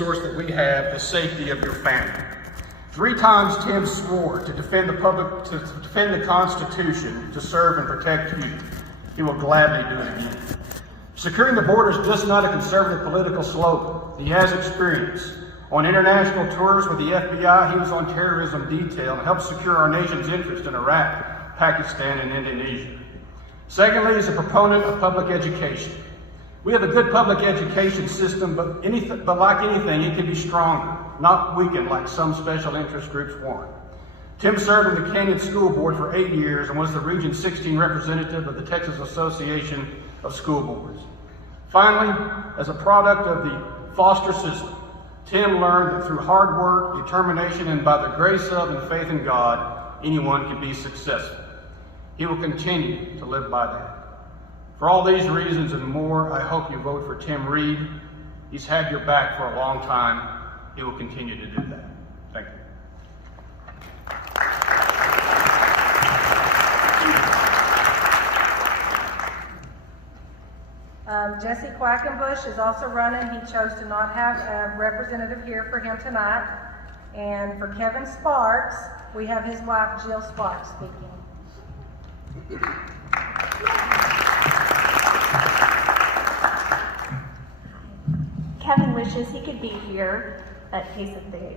resource that we have, the safety of your family. 3 times Tim swore to defend the Constitution, to serve and protect you. He will gladly do it again. Securing the border is just not a conservative political slogan. He has experience. On international tours with the FBI, he was on terrorism detail and helped secure our nation's interest in Iraq, Pakistan, and Indonesia. Secondly, he's a proponent of public education. We have a good public education system, but like anything, it can be stronger, not weakened like some special interest groups want. Tim served on the Canyon School Board for 8 years and was the Region 16 representative of the Texas Association of School Boards. Finally, as a product of the foster system, Tim learned that through hard work, determination, and by the grace of and faith in God, anyone can be successful. He will continue to live by that. For all these reasons and more, I hope you vote for Tim Reed. He's had your back for a long time. He will continue to do that. Thank you. Jesse Quackenbush is also running. He chose to not have a representative here for him tonight. And for Kevin Sparks, we have his wife, Jill Sparks, speaking. Kevin wishes he could be here, but he's at the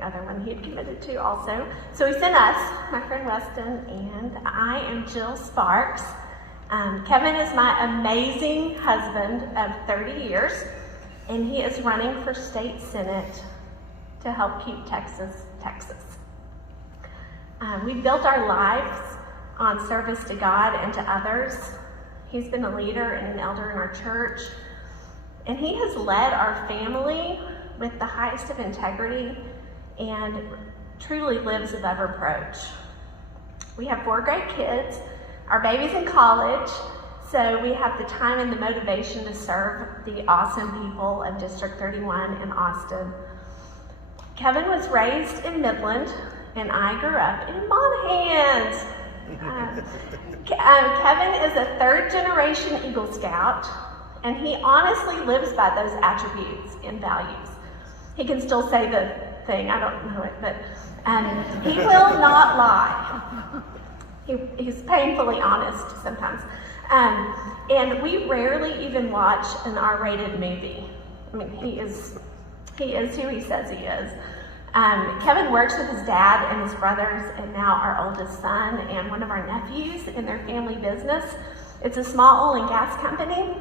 other one he had committed to also. So he sent us, my friend Weston, and I am Jill Sparks. Kevin is my amazing husband of 30 years, and he is running for state senate to help keep Texas, Texas. We built our lives on service to God and to others. He's been a leader and an elder in our church, and he has led our family with the highest of integrity and truly lives above reproach. We have 4 great kids. Our baby's in college, so we have the time and the motivation to serve the awesome people of District 31 in Austin. Kevin was raised in Midland, and I grew up in Monahans. Kevin is a 3rd-generation Eagle Scout, and he honestly lives by those attributes and values. He can still say the thing, I don't know it, but he will not lie. He's painfully honest sometimes. And we rarely even watch an R-rated movie. I mean, he is who he says he is. Kevin works with his dad and his brothers and now our oldest son and one of our nephews in their family business. It's a small oil and gas company.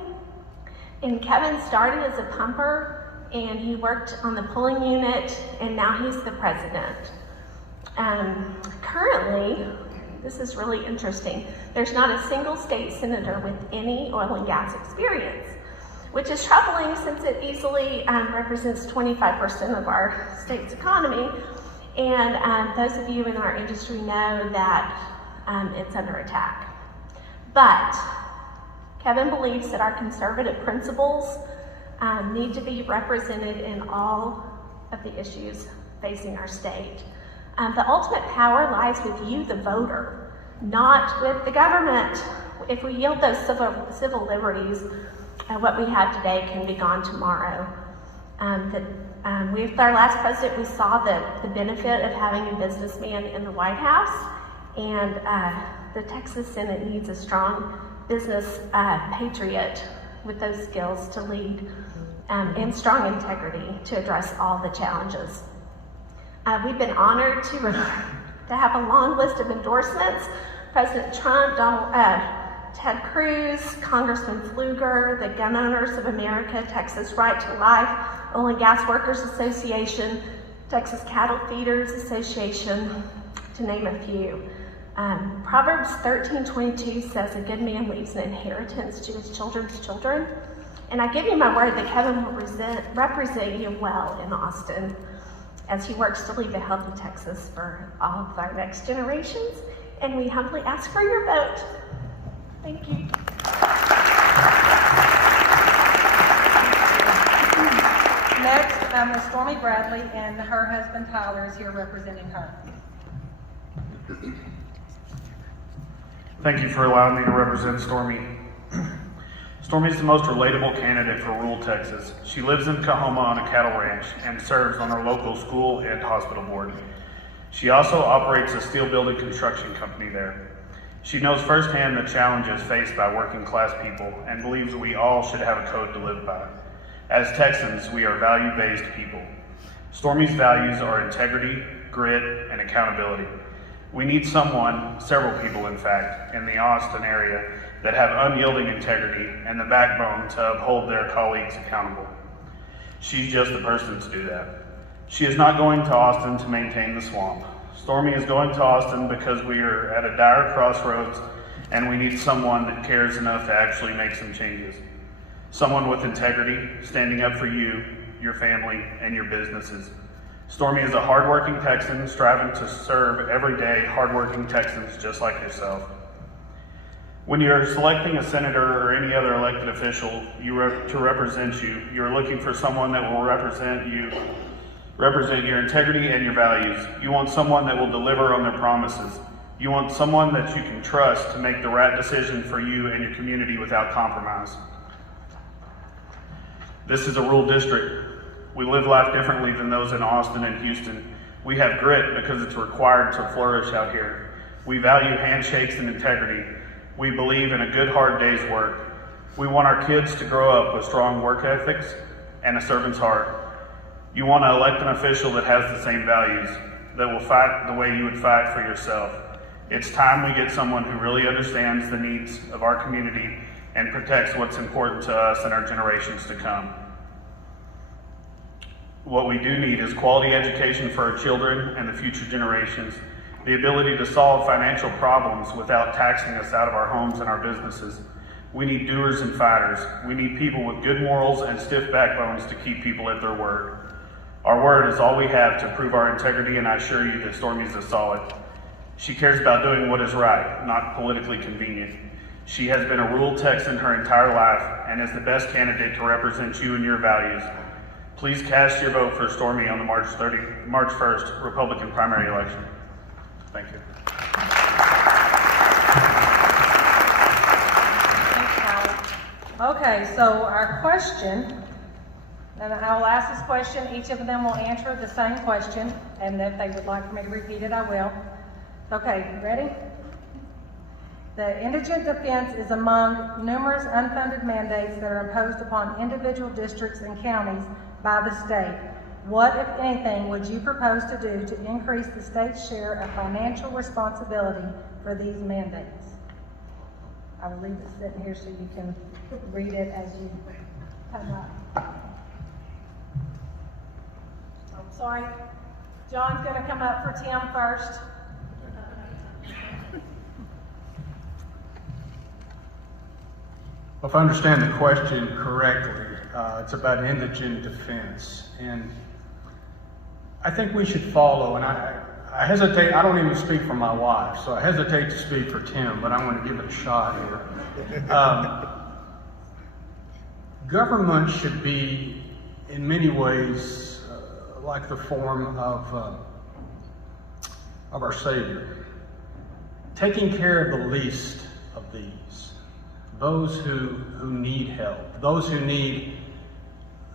And Kevin started as a pumper and he worked on the pulling unit and now he's the president. Currently, this is really interesting, there's not a single state senator with any oil and gas experience, which is troubling since it easily represents 25% of our state's economy. And those of you in our industry know that it's under attack. But Kevin believes that our conservative principles need to be represented in all of the issues facing our state. The ultimate power lies with you, the voter, not with the government. If we yield those civil liberties, what we have today can be gone tomorrow. With our last president, we saw the benefit of having a businessman in the White House, and the Texas Senate needs a strong business patriot with those skills to lead and strong integrity to address all the challenges. We've been honored to have a long list of endorsements. President Trump, Ted Cruz, Congressman Pfluger, the Gun Owners of America, Texas Right to Life, Oil and Gas Workers Association, Texas Cattle Feeders Association, to name a few. Proverbs 13:22 says, a good man leaves an inheritance to his children's children. And I give you my word that Kevin will represent you well in Austin as he works to leave a healthy Texas for all of our next generations. And we humbly ask for your vote. Thank you. Next is Stormy Bradley, and her husband Tyler is here representing her. Thank you for allowing me to represent Stormy. Stormy's the most relatable candidate for rural Texas. She lives in Cahoma on a cattle ranch and serves on our local school and hospital board. She also operates a steel building construction company there. She knows firsthand the challenges faced by working class people and believes we all should have a code to live by. As Texans, we are value-based people. Stormy's values are integrity, grit, and accountability. We need someone, several people in fact, in the Austin area that have unyielding integrity and the backbone to uphold their colleagues accountable. She's just the person to do that. She is not going to Austin to maintain the swamp. Stormy is going to Austin because we are at a dire crossroads and we need someone that cares enough to actually make some changes. Someone with integrity, standing up for you, your family, and your businesses. Stormy is a hardworking Texan striving to serve everyday hardworking Texans just like yourself. When you're selecting a senator or any other elected official to represent you, you're looking for someone that will represent your integrity and your values. You want someone that will deliver on their promises. You want someone that you can trust to make the right decision for you and your community without compromise. This is a rural district. We live life differently than those in Austin and Houston. We have grit because it's required to flourish out here. We value handshakes and integrity. We believe in a good hard day's work. We want our kids to grow up with strong work ethics and a servant's heart. You want to elect an official that has the same values, that will fight the way you would fight for yourself. It's time we get someone who really understands the needs of our community and protects what's important to us and our generations to come. What we do need is quality education for our children and the future generations, the ability to solve financial problems without taxing us out of our homes and our businesses. We need doers and fighters. We need people with good morals and stiff backbones to keep people at their word. Our word is all we have to prove our integrity, and I assure you that Stormy's is solid. She cares about doing what is right, not politically convenient. She has been a rural Texan her entire life and is the best candidate to represent you and your values. Please cast your vote for Stormy on the March 1st Republican primary election. Thank you. Thanks, Howard. Okay, so our question, and I will ask this question, each of them will answer the same question, and if they would like for me to repeat it, I will. Okay, you ready? The indigent defense is among numerous unfunded mandates that are imposed upon individual districts and counties by the state. What, if anything, would you propose to do to increase the state's share of financial responsibility for these mandates? I will leave it sitting here so you can read it as you come up. I'm sorry, John's going to come up for Tim first. If I understand the question correctly, it's about indigent defense. And I think we should follow, and I hesitate, I don't even speak for my wife, so I hesitate to speak for Tim, but I'm going to give it a shot here. Government should be, in many ways, like the form of our Savior, taking care of the least of these. Those who need help, those who need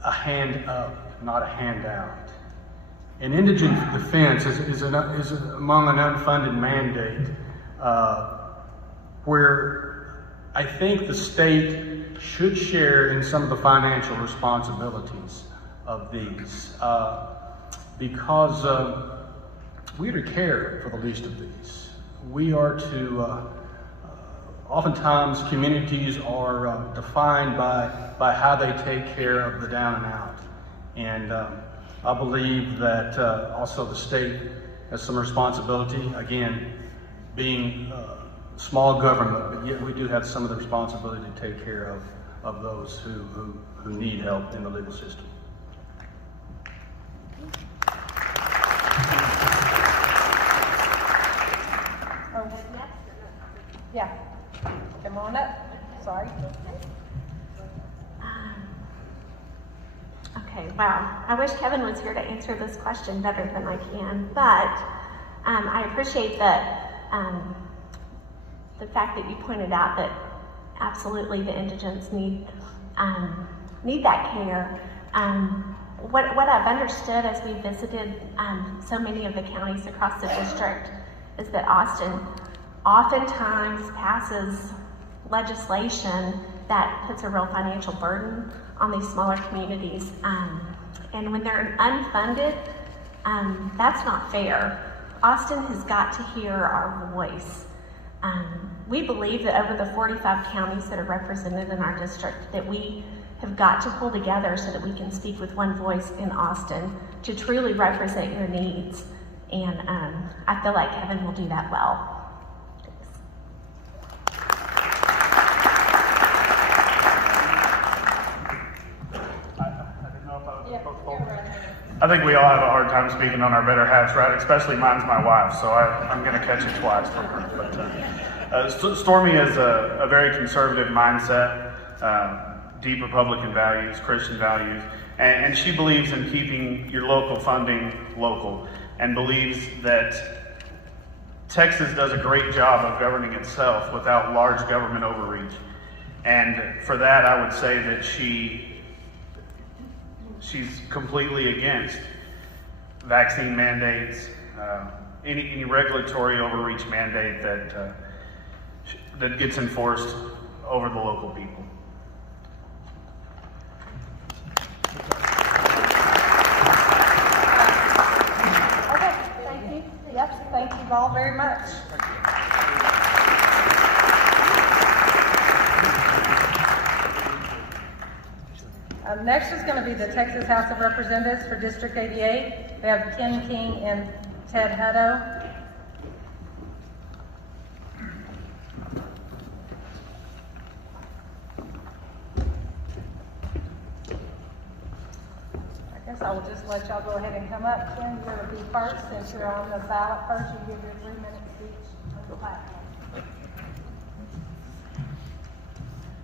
a hand up, not a handout. And indigent defense is among an unfunded mandate where I think the state should share in some of the financial responsibilities of these because we are to care for the least of these. We are to oftentimes, communities are defined by how they take care of the down and out. And I believe that also the state has some responsibility, again, being small government, but yet we do have some of the responsibility to take care of those who need help in the legal system. Yeah. Come on up. Sorry. Okay, wow. I wish Kevin was here to answer this question better than I can, but I appreciate that the fact that you pointed out that absolutely the indigents need that care. What I've understood as we visited so many of the counties across the district is that Austin oftentimes passes legislation that puts a real financial burden on these smaller communities. And when they're unfunded, that's not fair. Austin has got to hear our voice. We believe that over the 45 counties that are represented in our district, that we have got to pull together so that we can speak with one voice in Austin to truly represent your needs. And I feel like Kevin will do that well. I think we all have a hard time speaking on our better halves, right? Especially mine's my wife, so I'm going to catch it twice from her. But Stormy has a very conservative mindset, deep Republican values, Christian values, and she believes in keeping your local funding local, and believes that Texas does a great job of governing itself without large government overreach. And for that, I would say that she's completely against vaccine mandates, any regulatory overreach mandate that gets enforced over the local people. Okay, thank you. Yep, thank you all very much. Next is going to be the Texas House of Representatives for District 88. We have Ken King and Ted Hutto. I guess I will just let y'all go ahead and come up. Ken, you're going to be first since you're on the ballot first. You give your 3-minute speech on the platform.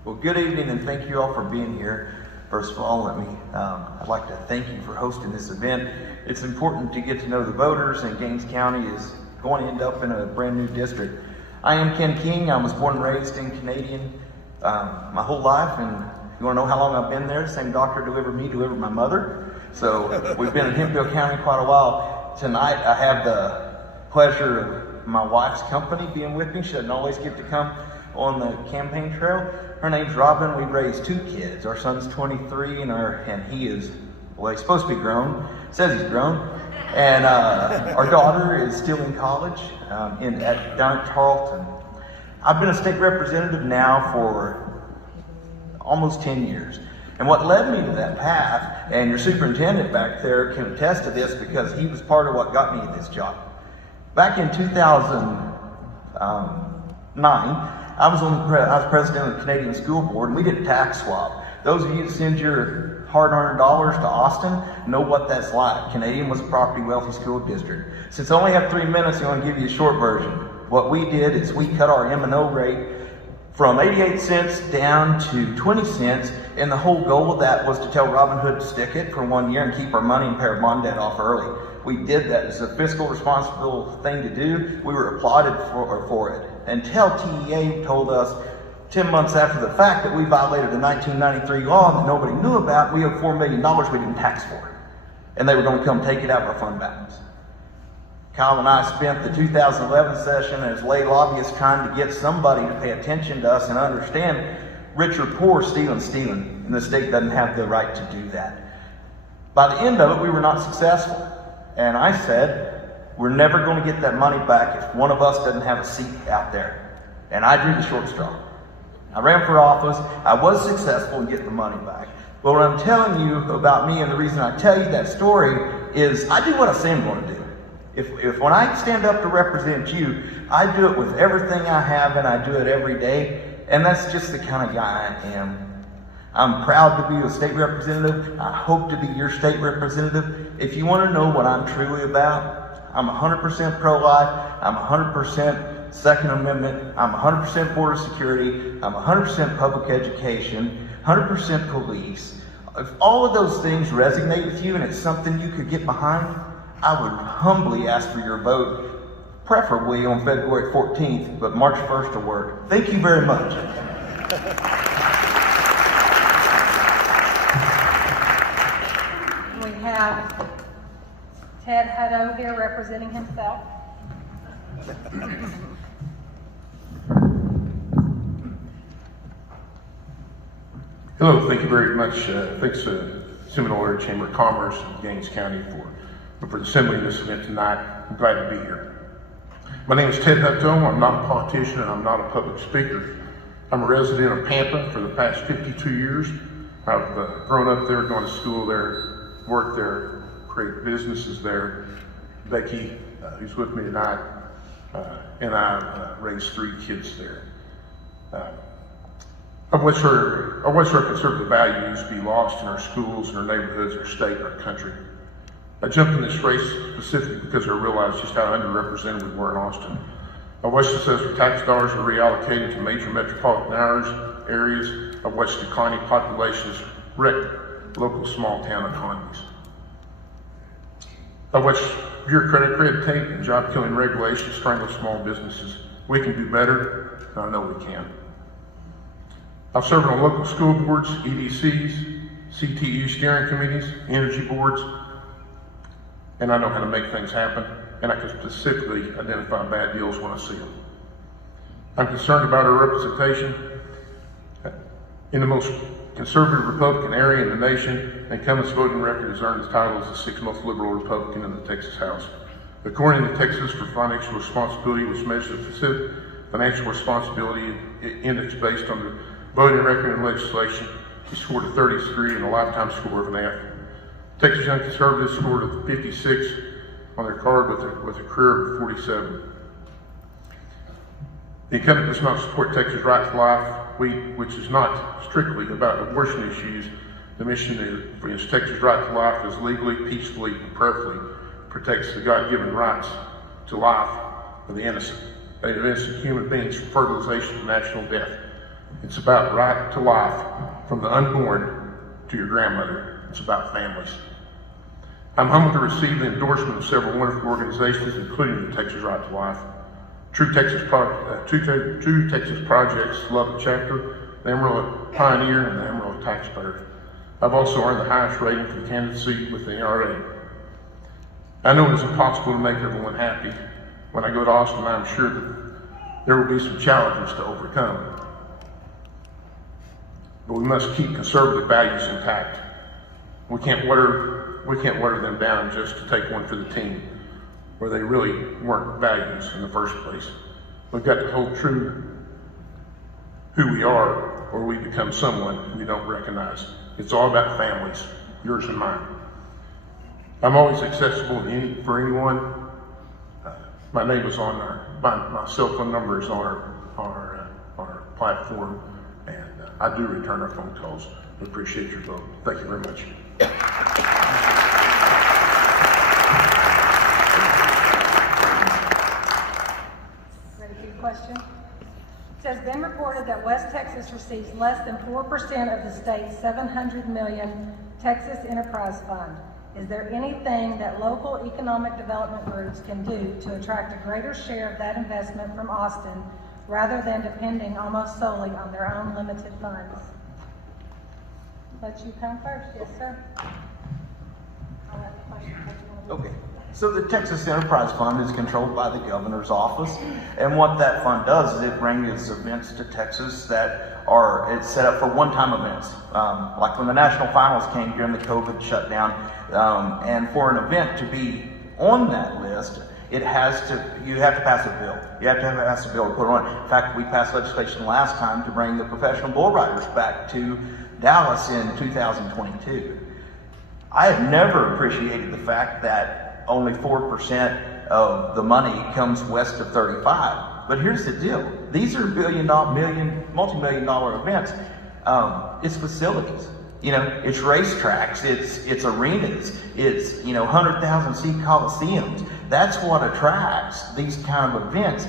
Well, good evening, and thank you all for being here. First of all, I'd like to thank you for hosting this event. It's important to get to know the voters, and Gaines County is going to end up in a brand new district. I am Ken King. I was born and raised in Canadian my whole life, and you want to know how long I've been there? Same doctor delivered me, delivered my mother. So we've been in Hemphill County quite a while. Tonight I have the pleasure of my wife's company being with me. She doesn't always get to come on the campaign trail. Her name's Robin. We've raised 2 kids. Our son's 23, and he is, well, he's supposed to be grown. Says he's grown. And our daughter is still in college down at Tarleton. I've been a state representative now for almost 10 years. And what led me to that path, and your superintendent back there can attest to this because he was part of what got me this job. Back in 2009, I was president of the Canadian School Board, and we did a tax swap. Those of you that send your hard-earned dollars to Austin know what that's like. Canadian was a property wealthy school district. Since I only have 3 minutes, I want to give you a short version. What we did is we cut our M&O rate from 88 cents down to 20 cents, and the whole goal of that was to tell Robin Hood to stick it for 1 year and keep our money and pay our bond debt off early. We did that. It's a fiscal responsible thing to do. We were applauded for it. Until TEA told us 10 months after the fact that we violated a 1993 law that nobody knew about. We owed $4 million we didn't tax for. And they were going to come take it out of our fund balance. Kyle and I spent the 2011 session as lay lobbyists trying to get somebody to pay attention to us and understand rich or poor, stealing. And the state doesn't have the right to do that. By the end of it, we were not successful. And I said, we're never going to get that money back if one of us doesn't have a seat out there. And I drew the short straw. I ran for office. I was successful in getting the money back. But what I'm telling you about me, and the reason I tell you that story, is I do what I say I'm going to do. If when I stand up to represent you, I do it with everything I have, and I do it every day. And that's just the kind of guy I am. I'm proud to be a state representative. I hope to be your state representative. If you want to know what I'm truly about, I'm 100% pro-life. I'm 100% Second Amendment. I'm 100% border security. I'm 100% public education, 100% police. If all of those things resonate with you and it's something you could get behind, I would humbly ask for your vote, preferably on February 14th, but March 1st will work. Thank you very much. We have Ted Hutto here representing himself. Hello, thank you very much. Thanks to Seminole Area Chamber of Commerce of Gaines County for assembling this event tonight. I'm glad to be here. My name is Ted Hutto. I'm not a politician and I'm not a public speaker. I'm a resident of Pampa for the past 52 years. I've grown up there, gone to school there, worked there, created businesses there. Becky, who's with me tonight, and I raised 3 kids there. I've watched our conservative values be lost in our schools, in our neighborhoods, our state, and our country. I jumped in this race specifically because I realized just how underrepresented we were in Austin. I watched us as our tax dollars were reallocated to major metropolitan areas. I watched declining populations wreck local small town economies. I watched bureaucratic red tape and job-killing regulations strangle small businesses. We can do better, and I know we can. I've served on local school boards, EDCs, CTU steering committees, energy boards, and I know how to make things happen, and I can specifically identify bad deals when I see them. I'm concerned about our representation in the most conservative Republican area in the nation. Incumbent's voting record has earned the title as the 6th most liberal Republican in the Texas House. According to Texas for Financial Responsibility, which measures the financial responsibility index based on the voting record and legislation, he scored a 33 and a lifetime score of an F. Texas Young Conservatives scored a 56 on their card with a career of 47. The incumbent does not support Texas' right to life, which is not strictly about abortion issues. The mission is Texas' right to life is legally, peacefully, and prayerfully protects the God-given rights to life of the innocent human beings from fertilization to national death. It's about right to life from the unborn to your grandmother. It's about families. I'm humbled to receive the endorsement of several wonderful organizations, including the Texas Right to Life, True Texas Projects, Love Chapter, the Emerald Pioneer, and the Emerald Taxpayer. I've also earned the highest rating for the candidacy with the NRA. I know it's impossible to make everyone happy. When I go to Austin, I'm sure that there will be some challenges to overcome. But we must keep conservative values intact. We can't water them down just to take one for the team, where they really weren't values in the first place. We've got to hold true who we are, or we become someone we don't recognize. It's all about families, yours and mine. I'm always accessible for anyone. My name is on my cell phone number is on our platform, and I do return our phone calls. I appreciate your vote. Thank you very much. Ready for your question? It has been reported that West Texas receives less than 4% of the state's $700 million Texas Enterprise Fund. Is there anything that local economic development groups can do to attract a greater share of that investment from Austin rather than depending almost solely on their own limited funds? Let you come first. Yes, sir. I'll let the question take you. Okay. So the Texas Enterprise Fund is controlled by the governor's office, and what that fund does is it brings events to Texas that it's set up for one-time events, like when the national finals came during the COVID shutdown, and for an event to be on that list, you have to pass a bill. You have to pass a bill to put it on. In fact, we passed legislation last time to bring the professional bull riders back to Dallas in 2022. I have never appreciated the fact that only 4% of the money comes west of 35. But here's the deal. These are multi-million dollar events. It's facilities. It's racetracks, it's arenas, it's 100,000 seat coliseums. That's what attracts these kind of events.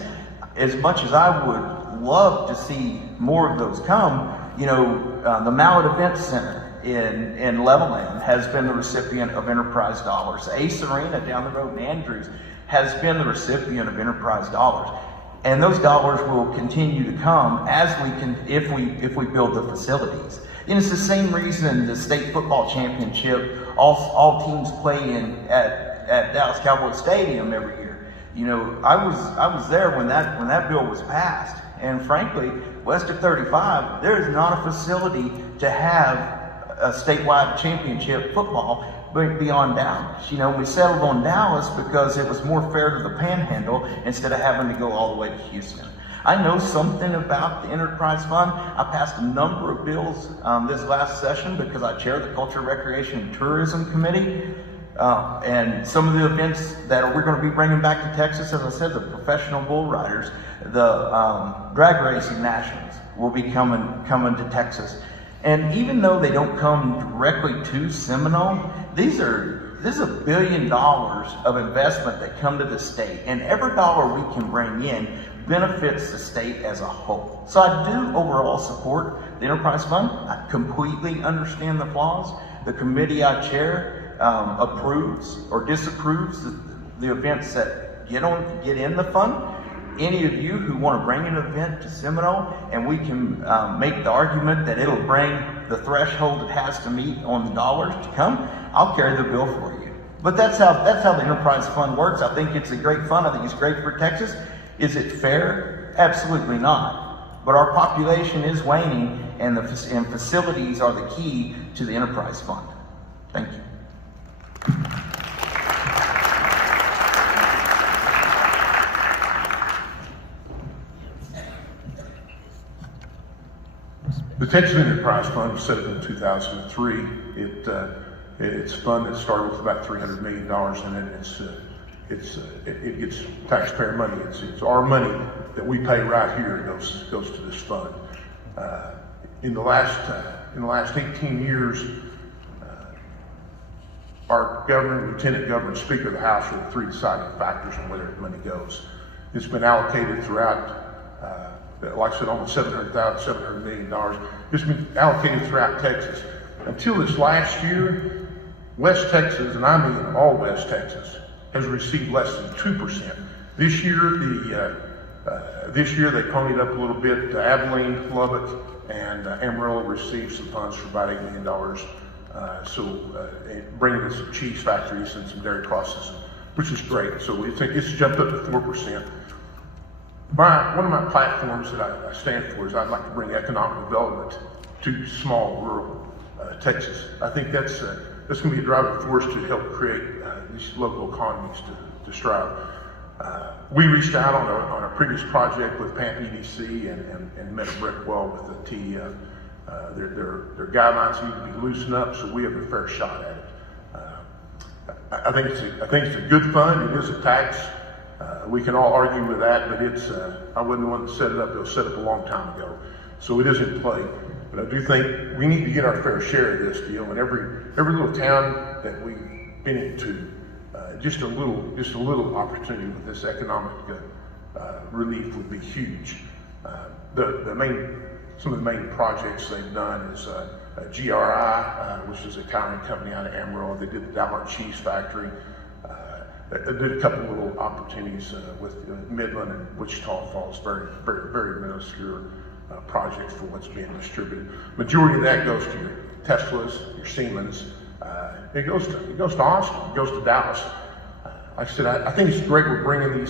As much as I would love to see more of those come, the Mallett Event Center in Levelland has been the recipient of enterprise dollars. Ace Arena down the road in Andrews has been the recipient of enterprise dollars. And those dollars will continue to come as we can, if we build the facilities. And it's the same reason the state football championship, all teams play in at Dallas Cowboy Stadium every year. You know, I was there when that bill was passed, and frankly, west of 35, there is not a facility to have a statewide championship football beyond Dallas. You know, we settled on Dallas because it was more fair to the Panhandle instead of having to go all the way to Houston. I know something about the Enterprise Fund. I passed a number of bills this last session because I chair the Culture, Recreation, and Tourism Committee. And some of the events that we're going to be bringing back to Texas, as I said, the professional bull riders, the drag racing nationals will be coming to Texas. And even though they don't come directly to Seminole, this is $1 billion of investment that come to the state, and every dollar we can bring in benefits the state as a whole. So I do overall support the Enterprise Fund. I completely understand the flaws. The committee I chair approves or disapproves the events that get in the fund. Any of you who want to bring an event to Seminole and we can make the argument that it'll bring the threshold it has to meet on the dollars to come, I'll carry the bill for you. But that's how the Enterprise Fund works. I think it's a great fund. I think it's great for Texas. Is it fair? Absolutely not. But our population is waning, and facilities are the key to the Enterprise Fund. Thank you. The Texas Enterprise Fund was set up in 2003. It's a fund that started with about $300 million in it. It gets taxpayer money. It's our money that we pay right here. It goes to this fund. In the last 18 years, our governor, lieutenant governor, and speaker of the House are the three deciding factors on where the money goes. It's been allocated throughout. Like I said, almost $700 million. It's been allocated throughout Texas. Until this last year, West Texas, and I mean all West Texas, has received less than 2%. This year, they ponied up a little bit. Abilene, Lubbock, and Amarillo received some funds for about $8 million. Bringing in some cheese factories and some dairy processing, which is great. So we think it's jumped up to 4%. One of my platforms that I stand for is I'd like to bring economic development to small rural Texas. I think that's going to be a driving force to help create these local economies to strive. We reached out on a previous project with PAMP EDC and met a brick wall with the TEF. Their guidelines need to be loosened up, so we have a fair shot at it. I think it's a good fund. It is a tax. We can all argue with that, but I wasn't the one that set it up. It was set up a long time ago, so it is in play. But I do think we need to get our fair share of this deal. And every little town that we've been into, just a little opportunity with this economic relief would be huge. Some of the main projects they've done is GRI, which is a Italian company out of Amarillo. They did the Dalmart Cheese Factory. They did a couple of little opportunities with Midland and Wichita Falls, very, very, very minuscule projects for what's being distributed. Majority of that goes to your Teslas, your Siemens. It goes to Austin. It goes to Dallas. Like I said, I think it's great we're bringing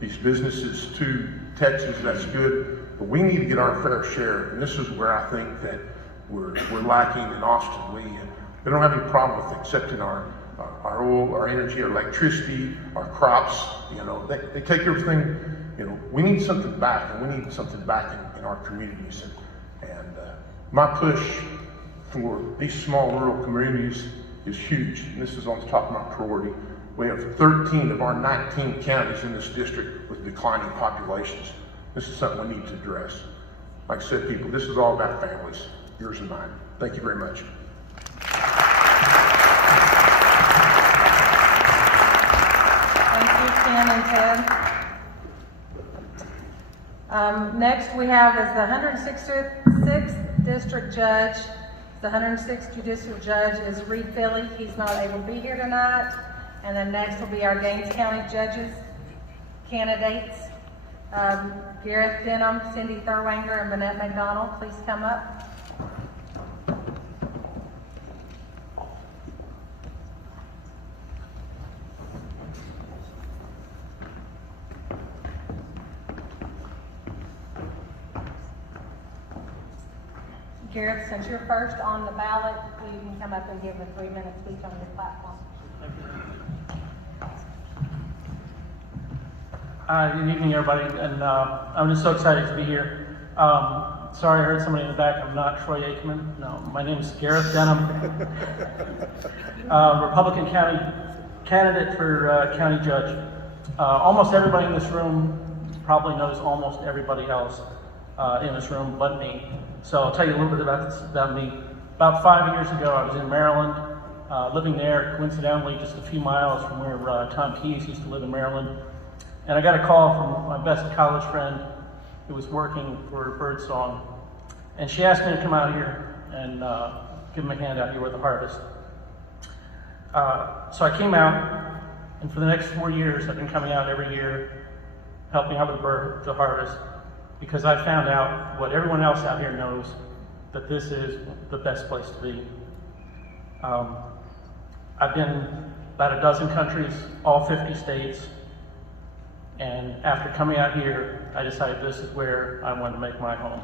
these businesses to Texas. That's good, but we need to get our fair share. And this is where I think that we're lacking in Austin. We don't have any problem with accepting our oil, our energy, our electricity, our crops. They take everything. We need something back, and we need something back in our communities. And my push for these small rural communities is huge. And this is on the top of my priority. We have 13 of our 19 counties in this district with declining populations. This is something we need to address. Like I said, people, this is all about families, yours and mine. Thank you very much. Ken and Ted. Next we have is the 106th District Judge. The 106th Judicial Judge is Reed Philly. He's not able to be here tonight. And then next will be our Gaines County judges candidates. Gareth Denham, Cindy Thurwanger, and Burnett McDonald, please come up. Gareth, since you're first on the ballot, you can come up and give a 3-minute speech on your platform. Good evening, everybody, and I'm just so excited to be here. Sorry, I heard somebody in the back. I'm not Troy Aikman. No, my name is Gareth Denham, Republican county candidate for county judge. Almost everybody in this room probably knows almost everybody else in this room but me. So I'll tell you a little bit about me. About 5 years ago, I was in Maryland, living there, coincidentally, just a few miles from where Tom Keyes used to live in Maryland. And I got a call from my best college friend who was working for Birdsong. And she asked me to come out here and give him a hand out here with the harvest. So I came out, and for the next 4 years, I've been coming out every year, helping out with the harvest, because I found out what everyone else out here knows, that this is the best place to be. I've been about a dozen countries, all 50 states, and after coming out here, I decided this is where I wanted to make my home.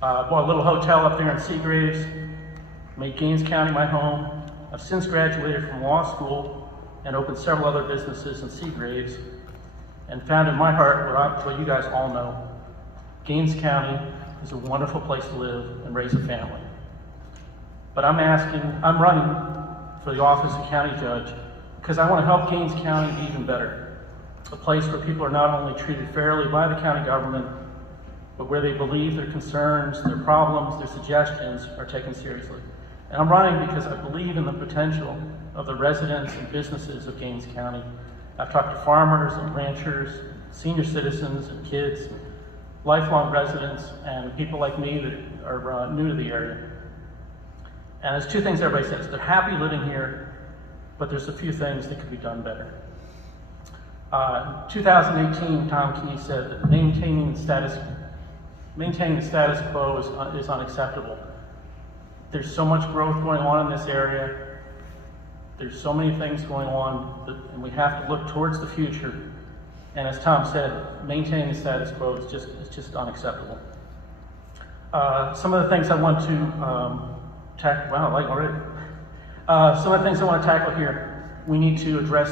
Bought a little hotel up there in Seagraves, made Gaines County my home. I've since graduated from law school and opened several other businesses in Seagraves, and found in my heart what you guys all know. Gaines County is a wonderful place to live and raise a family. But I'm running for the office of county judge because I want to help Gaines County be even better. A place where people are not only treated fairly by the county government, but where they believe their concerns, their problems, their suggestions are taken seriously. And I'm running because I believe in the potential of the residents and businesses of Gaines County. I've talked to farmers and ranchers, senior citizens and kids, lifelong residents, and people like me that are new to the area. And there's two things everybody says. They're happy living here, but there's a few things that could be done better. 2018, Tom Keyes said that maintaining the status quo is unacceptable. There's so much growth going on in this area. There's so many things going on, and we have to look towards the future. And as Tom said, maintaining the status quo is just unacceptable. Some of the things I want to tackle. Wow, I like already. Some of the things I want to tackle here. We need to address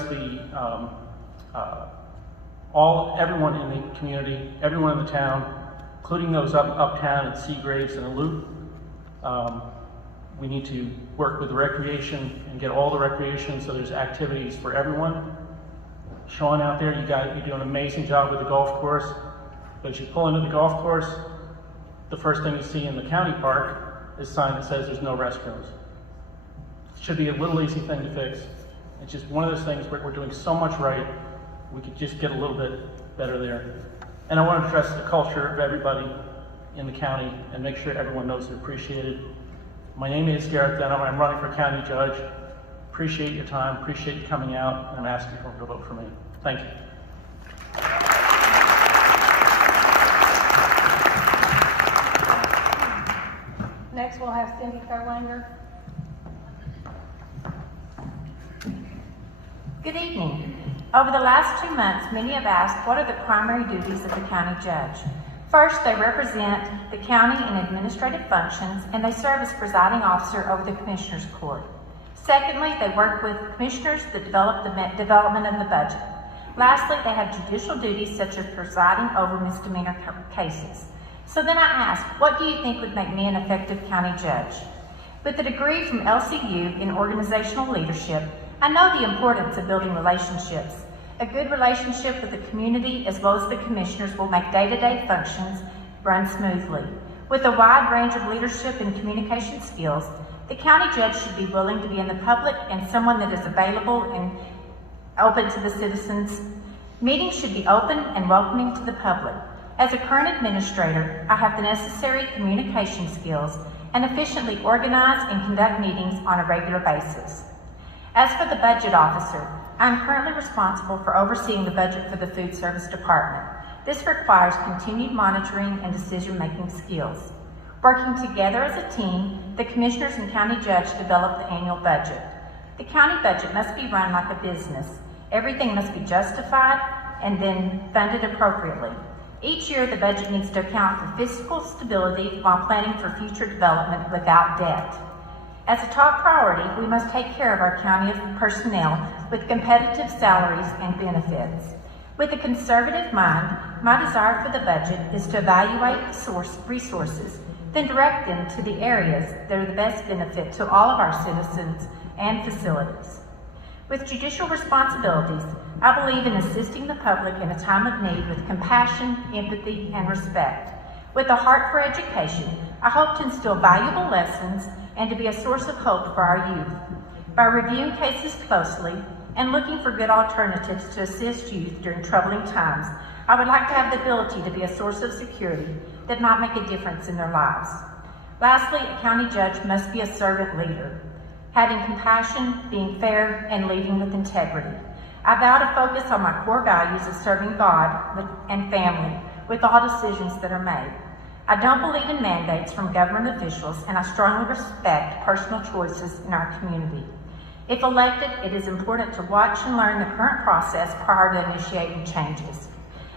everyone in the community, everyone in the town, including those uptown at Seagraves and the Loop. We need to work with the recreation and get all the recreation so there's activities for everyone. Sean out there, you do an amazing job with the golf course. But as you pull into the golf course, the first thing you see in the county park is a sign that says there's no restrooms. It should be a little easy thing to fix. It's just one of those things where we're doing so much right, we could just get a little bit better there. And I want to address the culture of everybody in the county and make sure everyone knows they're appreciated. My name is Gareth Denham. I'm running for county judge. Appreciate your time, appreciate you coming out, and I'm asking you to vote for me. Thank you. Next, we'll have Cindy Thurwanger. Good evening. Over the last 2 months, many have asked what are the primary duties of the county judge. First, they represent the county in administrative functions, and they serve as presiding officer over the Commissioners Court. Secondly, they work with commissioners that develop the development of the budget. Lastly, they have judicial duties such as presiding over misdemeanor cases. So then I ask, what do you think would make me an effective county judge? With a degree from LCU in organizational leadership, I know the importance of building relationships. A good relationship with the community as well as the commissioners will make day-to-day functions run smoothly. With a wide range of leadership and communication skills, the county judge should be willing to be in the public and someone that is available and open to the citizens. Meetings should be open and welcoming to the public. As a current administrator, I have the necessary communication skills and efficiently organize and conduct meetings on a regular basis. As for the budget officer, I am currently responsible for overseeing the budget for the food service department. This requires continued monitoring and decision-making skills. Working together as a team, the commissioners and county judge develop the annual budget. The county budget must be run like a business. Everything must be justified and then funded appropriately. Each year, the budget needs to account for fiscal stability while planning for future development without debt. As a top priority, we must take care of our county personnel with competitive salaries and benefits. With a conservative mind, my desire for the budget is to evaluate the resources, then direct them to the areas that are the best benefit to all of our citizens and facilities. With judicial responsibilities, I believe in assisting the public in a time of need with compassion, empathy, and respect. With a heart for education, I hope to instill valuable lessons and to be a source of hope for our youth. By reviewing cases closely and looking for good alternatives to assist youth during troubling times, I would like to have the ability to be a source of security that might make a difference in their lives. Lastly, a county judge must be a servant leader, having compassion, being fair, and leading with integrity. I vow to focus on my core values of serving God and family with all decisions that are made. I don't believe in mandates from government officials, and I strongly respect personal choices in our community. If elected, it is important to watch and learn the current process prior to initiating changes.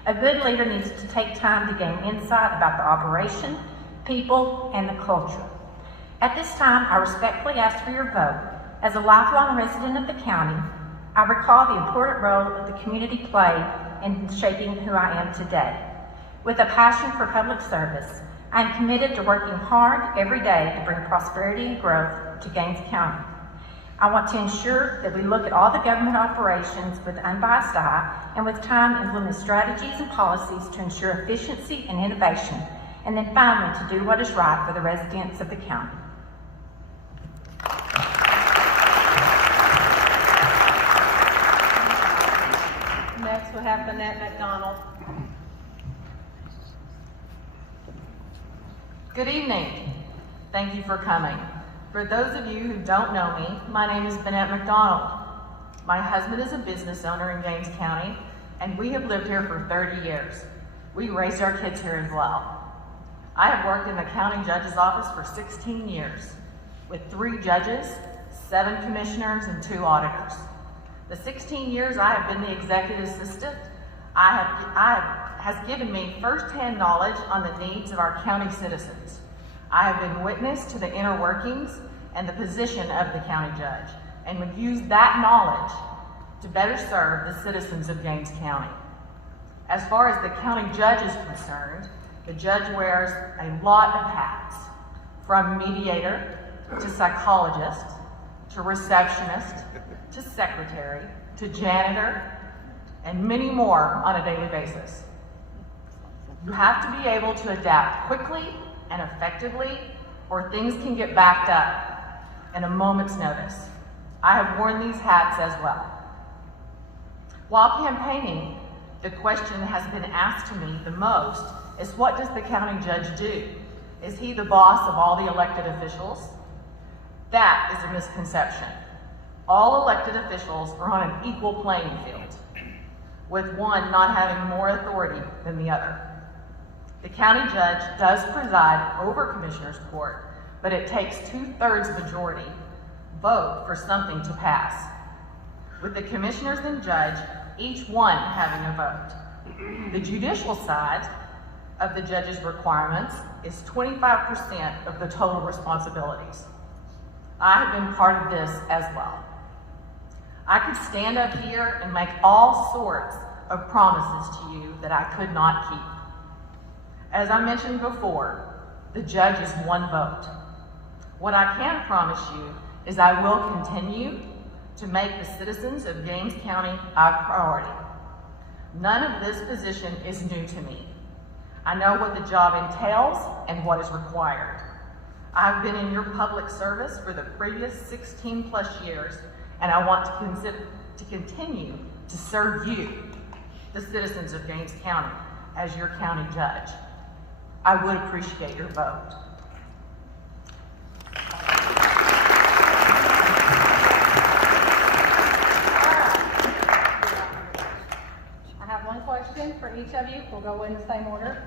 A good leader needs to take time to gain insight about the operation, people, and the culture. At this time, I respectfully ask for your vote. As a lifelong resident of the county, I recall the important role that the community played in shaping who I am today. With a passion for public service, I am committed to working hard every day to bring prosperity and growth to Gaines County. I want to ensure that we look at all the government operations with unbiased eye and with time implement strategies and policies to ensure efficiency and innovation, and then finally to do what is right for the residents of the county. Next, we'll have Bennett McDonald. Good evening. Thank you for coming. For those of you who don't know me, my name is Bennett McDonald. My husband is a business owner in Gaines County, and we have lived here for 30 years. We raised our kids here as well. I have worked in the county judge's office for 16 years, with 3 judges, 7 commissioners, and 2 auditors. The 16 years I have been the executive assistant has given me firsthand knowledge on the needs of our county citizens. I have been witness to the inner workings and the position of the county judge, and would use that knowledge to better serve the citizens of Gaines County. As far as the county judge is concerned, the judge wears a lot of hats, from mediator to psychologist to receptionist to secretary to janitor and many more on a daily basis. You have to be able to adapt quickly and effectively, or things can get backed up in a moment's notice. I have worn these hats as well. While campaigning, the question has been asked to me the most is, what does the county judge do? Is he the boss of all the elected officials? That is a misconception. All elected officials are on an equal playing field, with one not having more authority than the other. The county judge does preside over Commissioners Court, but it takes 2/3 majority vote for something to pass. With the commissioners and judge, each one having a vote. The judicial side of the judge's requirements is 25% of the total responsibilities. I have been part of this as well. I could stand up here and make all sorts of promises to you that I could not keep. As I mentioned before, the judge is one vote. What I can promise you is I will continue to make the citizens of Gaines County our priority. None of this position is new to me. I know what the job entails and what is required. I've been in your public service for the previous 16+ years, and I want to continue to serve you, the citizens of Gaines County, as your county judge. I would appreciate your vote. I have one question. question for each of you. We'll go in the same order.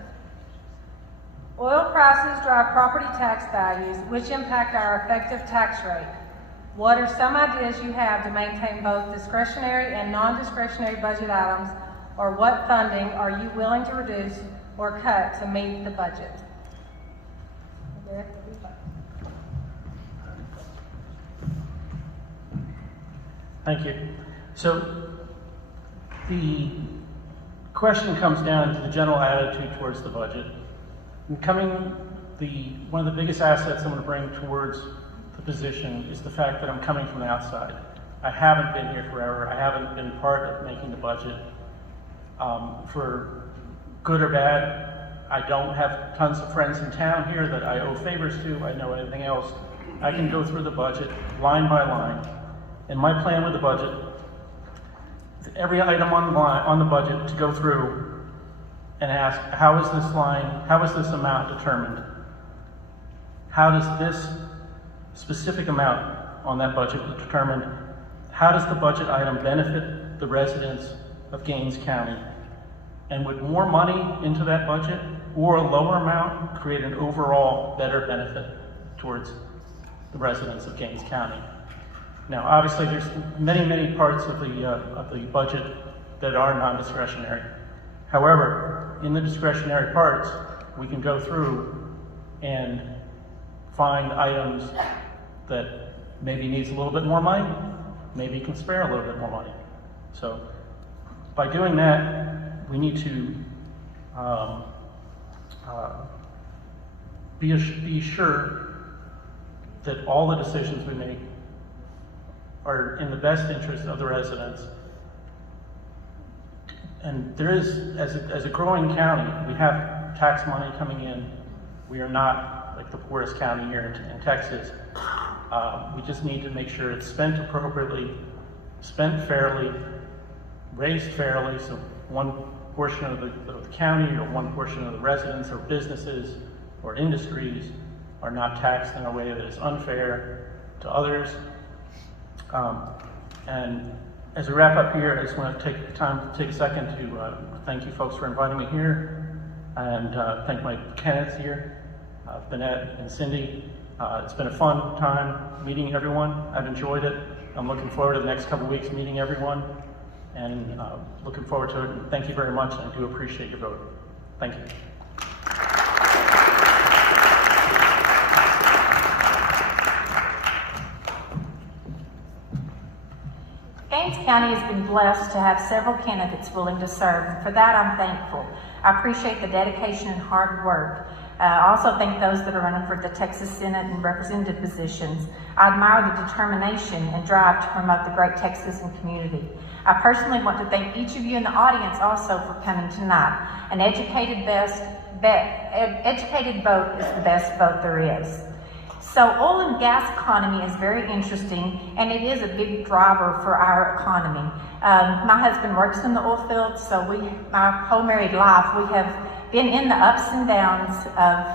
Oil prices drive property tax values, which impact our effective tax rate. What are some ideas you have to maintain both discretionary and non-discretionary budget items, or what funding are you willing to reduce or cut to meet the budget? Thank you. So the question comes down to the general attitude towards the budget. One of the biggest assets I'm going to bring towards the position is the fact that I'm coming from the outside. I haven't been here forever. I haven't been part of making the budget. For good or bad, I don't have tons of friends in town here that I owe favors to. I know anything else. I can go through the budget line by line. And my plan with the budget, every item on the budget to go through and ask, how is this amount determined? How does this specific amount on that budget determined? How does the budget item benefit the residents of Gaines County? And would more money into that budget or a lower amount create an overall better benefit towards the residents of Gaines County? Now, obviously, there's many parts of the budget that are non-discretionary. However, in the discretionary parts, we can go through and find items that maybe needs a little bit more money, maybe can spare a little bit more money. So, by doing that, we need to be sure that all the decisions we make are in the best interest of the residents. And there is, as a growing county, we have tax money coming in. We are not like the poorest county here in Texas. We just need to make sure it's spent appropriately, spent fairly, raised fairly, so one portion of the county or one portion of the residents or businesses or industries are not taxed in a way that is unfair to others. And as we wrap up here, I just want to take a second to thank you folks for inviting me here, and thank my candidates here, Bennett and Cindy. It's been a fun time meeting everyone. I've enjoyed it. I'm looking forward to the next couple of weeks meeting everyone, and looking forward to it. And thank you very much, and I do appreciate your vote. Thank you. Gaines County has been blessed to have several candidates willing to serve, and for that I'm thankful. I appreciate the dedication and hard work. I also thank those that are running for the Texas Senate and representative positions. I admire the determination and drive to promote the great Texan community. I personally want to thank each of you in the audience also for coming tonight. An educated vote is the best vote there is. So oil and gas economy is very interesting, and it is a big driver for our economy. My husband works in the oil field, so my whole married life, we have been in the ups and downs of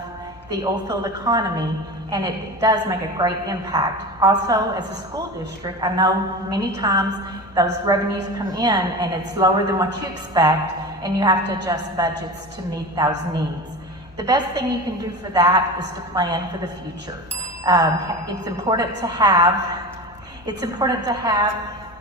the oil field economy, and it does make a great impact. Also, as a school district, I know many times those revenues come in and it's lower than what you expect, and you have to adjust budgets to meet those needs. The best thing you can do for that is to plan for the future. It's important to have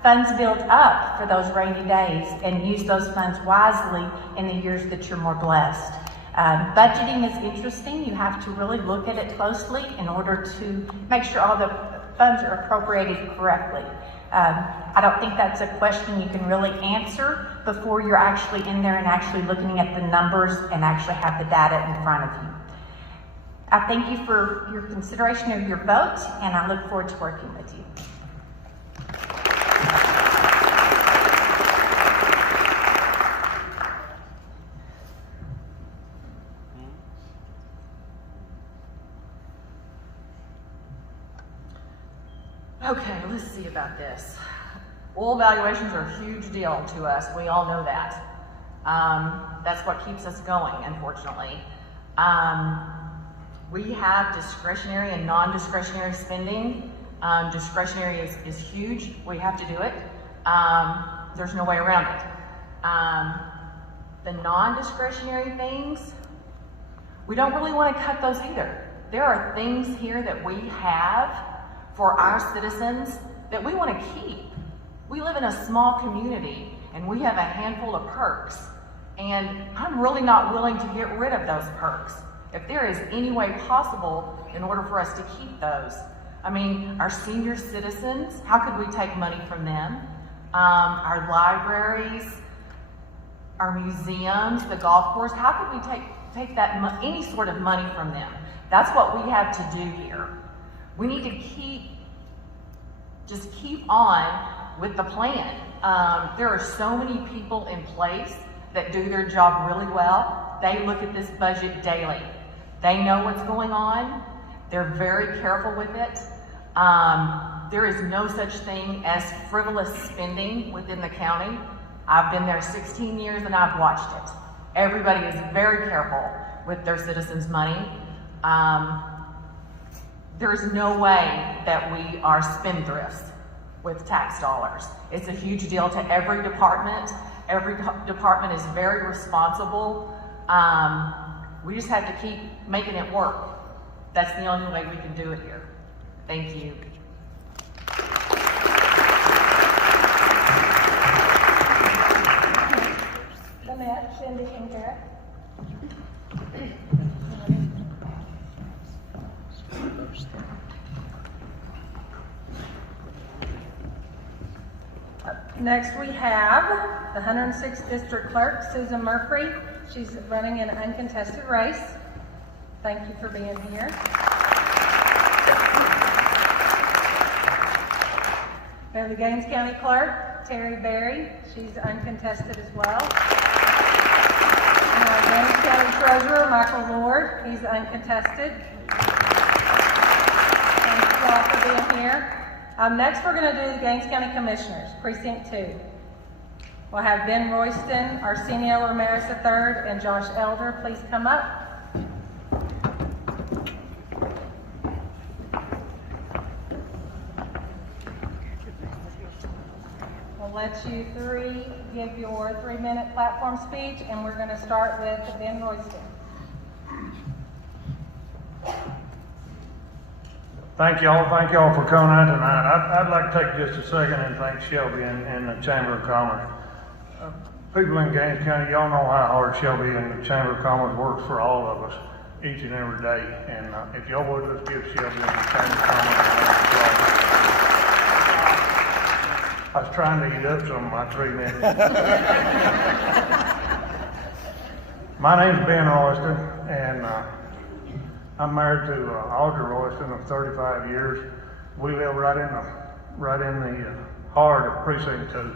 funds built up for those rainy days and use those funds wisely in the years that you're more blessed. Budgeting is interesting. You have to really look at it closely in order to make sure all the funds are appropriated correctly. I don't think that's a question you can really answer before you're actually in there and actually looking at the numbers and actually have the data in front of you. I thank you for your consideration of your vote, and I look forward to working with you. Okay, let's see about this. Oil valuations are a huge deal to us. We all know that. That's what keeps us going, unfortunately. We have discretionary and non-discretionary spending. Discretionary is huge. We have to do it. There's no way around it. The non-discretionary things, we don't really want to cut those either. There are things here that we have for our citizens that we want to keep. We live in a small community and we have a handful of perks, and I'm really not willing to get rid of those perks. If there is any way possible in order for us to keep those. I mean, our senior citizens, how could we take money from them? Our libraries, our museums, the golf course, how could we take that any sort of money from them? That's what we have to do here. We need to just keep on with the plan. There are so many people in place that do their job really well. They look at this budget daily. They know what's going on. They're very careful with it. There is no such thing as frivolous spending within the county. I've been there 16 years and I've watched it. Everybody is very careful with their citizens' money. There's no way that we are spendthrifts with tax dollars. It's a huge deal to every department. Every department is very responsible. We just have to keep making it work. That's the only way we can do it here. Thank you. Lynette, Cindy, and Garrett. Next we have the 106th District Clerk, Susan Murphy. She's running an uncontested race. Thank you for being here. We have the Gaines County Clerk, Terry Berry. She's uncontested as well. And our Gaines County Treasurer, Michael Lord. He's uncontested. Thank you all for being here. Next, we're going to do the Gaines County Commissioners, Precinct 2. We'll have Ben Royston, Arsenio Ramirez III, and Josh Elder. Please come up. We'll let you three give your 3-minute platform speech, and we're going to start with Ben Royston. Thank y'all for coming out tonight. I'd like to take just a second and thank Shelby and the Chamber of Commerce. People in Gaines County, y'all know how hard Shelby and the Chamber of Commerce works for all of us each and every day. And if y'all would, let's give Shelby and the Chamber of Commerce a round of applause. I was trying to eat up some of my 3 minutes. My name's Ben Royston, and I'm married to Audrey Royston of 35 years. We live right in the heart of Precinct 2,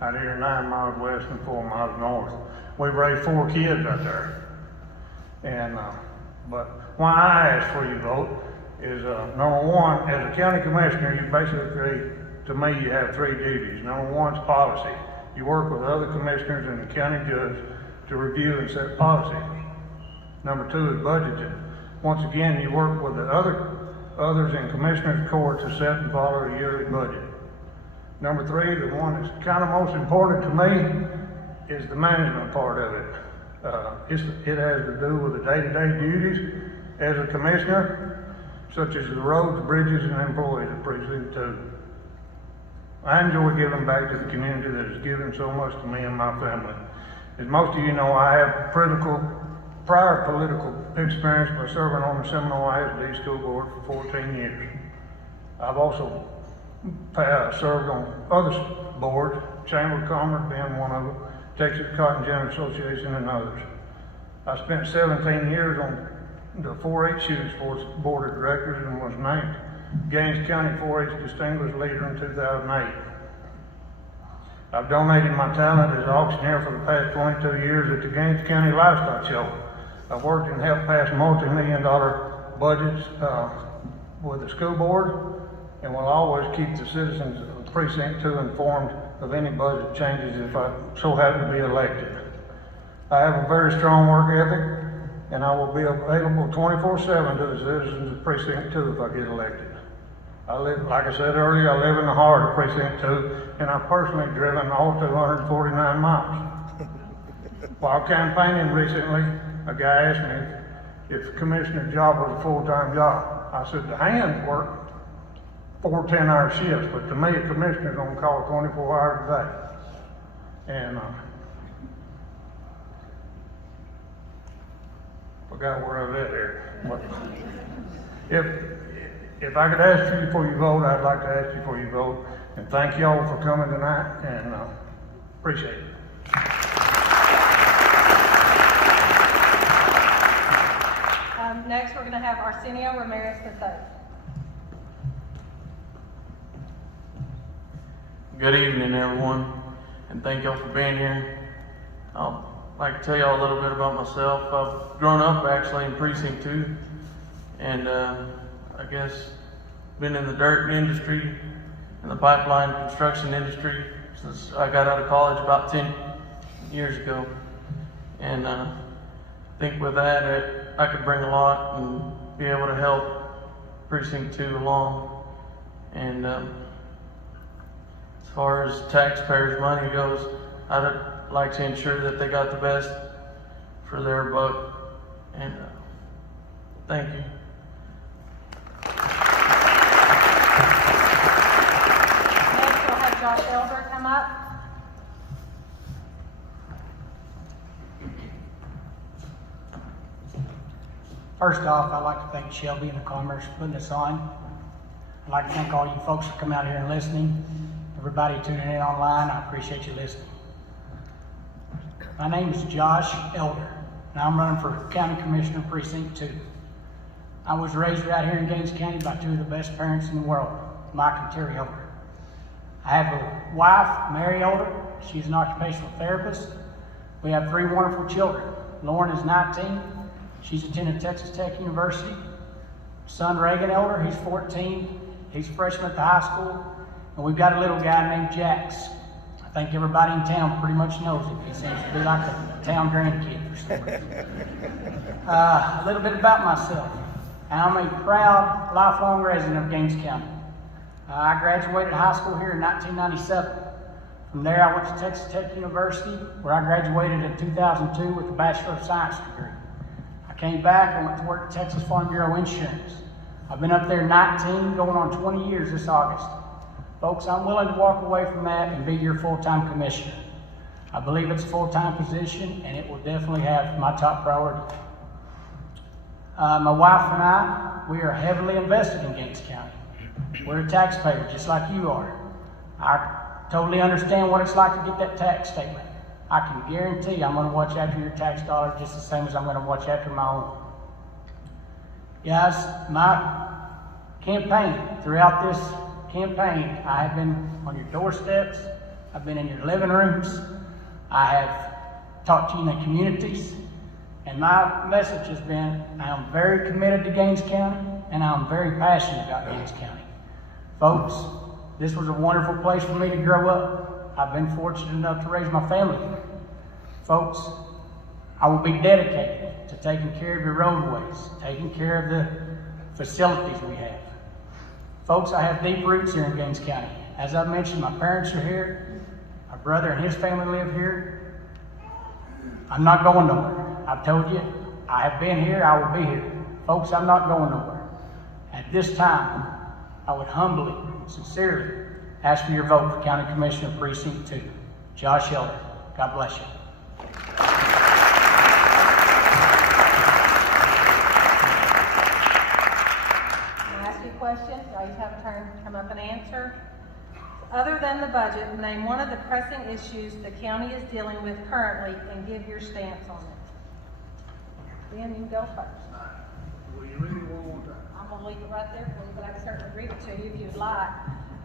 out here 9 miles west and 4 miles north. We've raised 4 kids out there. And but why I ask for your vote is number one, as a county commissioner, you basically, to me, you have 3 duties. Number one is policy. You work with other commissioners and the county judge to review and set policy. Number 2 is budgeting. Once again, you work with the others in Commissioners Court to set and follow a yearly budget. Number 3, the one that's kind of most important to me, is the management part of it. It has to do with the day-to-day duties as a commissioner, such as the roads, bridges, and employees of Precinct 2. I enjoy giving back to the community that has given so much to me and my family. As most of you know, I have prior political experience by serving on the Seminole ISD School Board for 14 years. I've also served on other boards, Chamber of Commerce being one of them, Texas Cotton Gin Association, and others. I spent 17 years on the 4-H Shooting Sports Board of Directors and was named Gaines County 4-H Distinguished Leader in 2008. I've donated my talent as an auctioneer for the past 22 years at the Gaines County Livestock Show. I've worked and helped pass multi-million-dollar budgets with the school board, and will always keep the citizens of Precinct 2 informed of any budget changes if I so happen to be elected. I have a very strong work ethic, and I will be available 24/7 to the citizens of Precinct 2 if I get elected. I live, like I said earlier, I live in the heart of Precinct 2, and I've personally driven all 249 miles. while campaigning recently, a guy asked me if the commissioner's job was a full-time job. I said, the hands work 4 10-hour shifts, but to me, a commissioner's gonna call 24 hours a day. And, forgot where I was at there. But if I could ask you before you vote, I'd like to ask you before you vote. And thank y'all for coming tonight, and appreciate it. Next, we're gonna have Arsenio Ramirez III. Good evening, everyone, and thank y'all for being here. I'd like to tell y'all a little bit about myself. I've grown up actually in Precinct 2, and I guess been in the dirt industry and the pipeline construction industry since I got out of college about 10 years ago. And I think with that, I could bring a lot and be able to help Precinct 2 along. And as far as taxpayers' money goes, I'd like to ensure that they got the best for their buck. And thank you. Next, we'll have Josh Elder come up. First off, I'd like to thank Shelby and the Commerce for putting this on. I'd like to thank all you folks for coming out here and listening. Everybody tuning in online, I appreciate you listening. My name is Josh Elder, and I'm running for County Commissioner Precinct 2. I was raised right here in Gaines County by 2 of the best parents in the world, Mike and Terry Elder. I have a wife, Mary Elder. She's an occupational therapist. We have 3 wonderful children. Lauren is 19. She's attending Texas Tech University. Son Reagan Elder, he's 14. He's a freshman at the high school. And we've got a little guy named Jax. I think everybody in town pretty much knows him. He seems to be like a town grandkid for some reason. A little bit about myself. I'm a proud, lifelong resident of Gaines County. I graduated high school here in 1997. From there, I went to Texas Tech University, where I graduated in 2002 with a Bachelor of Science degree. I came back and went to work at Texas Farm Bureau Insurance. I've been up there 19, going on 20 years this August. Folks, I'm willing to walk away from that and be your full-time commissioner. I believe it's a full-time position, and it will definitely have my top priority. My wife and I, we are heavily invested in Gaines County. We're a taxpayer, just like you are. I totally understand what it's like to get that tax statement. I can guarantee I'm going to watch after your tax dollar just the same as I'm going to watch after my own. Guys, my campaign, throughout this campaign, I have been on your doorsteps, I've been in your living rooms, I have talked to you in the communities, and my message has been, I am very committed to Gaines County, and I'm very passionate about Gaines County. Folks, this was a wonderful place for me to grow up. I've been fortunate enough to raise my family here. Folks, I will be dedicated to taking care of your roadways, taking care of the facilities we have. Folks, I have deep roots here in Gaines County. As I mentioned, my parents are here. My brother and his family live here. I'm not going nowhere. I've told you, I have been here, I will be here. Folks, I'm not going nowhere. At this time, I would humbly, sincerely ask for your vote for County Commissioner Precinct 2. Josh Elder. God bless you. Questions, I have a turn to come up and answer. Other than the budget, name one of the pressing issues the county is dealing with currently and give your stance on it. Ben, you can go first. Will you read it one more time? I'm going to leave it right there for you, but I can certainly read it to you if you'd like.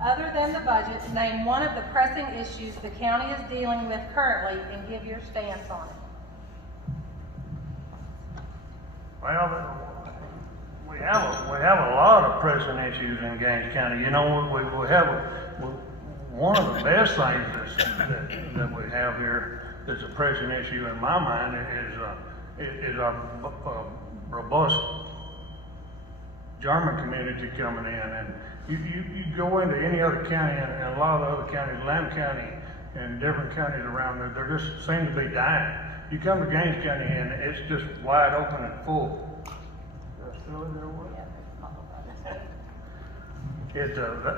Other than the budget, name one of the pressing issues the county is dealing with currently and give your stance on it. Well, we have a lot of pressing issues in Gaines County. You know, we have one of the best things that we have here that's a pressing issue in my mind is our robust German community coming in. And you go into any other county, and a lot of the other counties, Lamb County and different counties around there, they just seem to be dying. you come to Gaines County and it's just wide open and full. Still in there, what?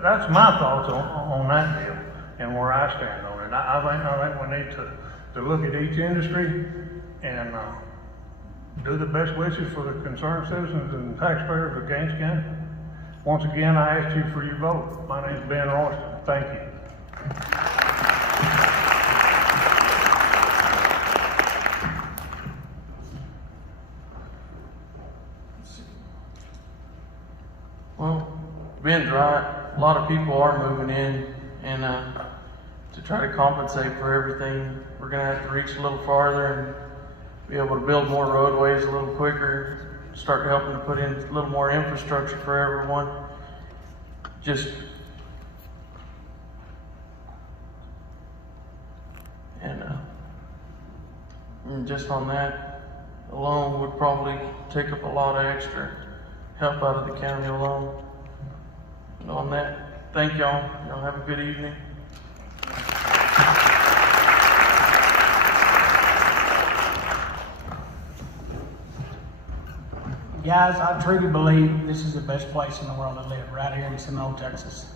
That's my thoughts on that deal and where I stand on it. I think we need to look at each industry and do the best wishes for the concerned citizens and taxpayers of Gaines County. Once again, I ask you for your vote. My name is Ben Royston. Thank you. Well, Ben's right. A lot of people are moving in, and to try to compensate for everything, we're gonna have to reach a little farther and be able to build more roadways a little quicker, start helping to put in a little more infrastructure for everyone. And just on that alone would probably take up a lot of extra help out of the county alone. And on that, thank y'all. Y'all have a good evening. Guys, I truly believe this is the best place in the world to live, right here in Seminole, Texas.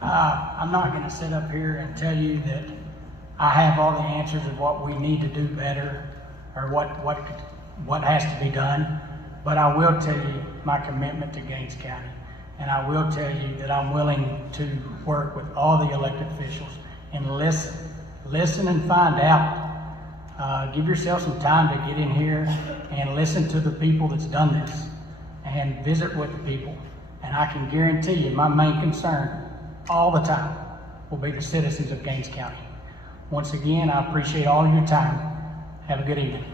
I'm not going to sit up here and tell you that I have all the answers of what we need to do better or what has to be done, but I will tell you my commitment to Gaines County, and I will tell you that I'm willing to work with all the elected officials and listen and find out. Give yourself some time to get in here and listen to the people that's done this and visit with the people. And I can guarantee you my main concern all the time will be the citizens of Gaines County. Once again, I appreciate all your time. Have a good evening.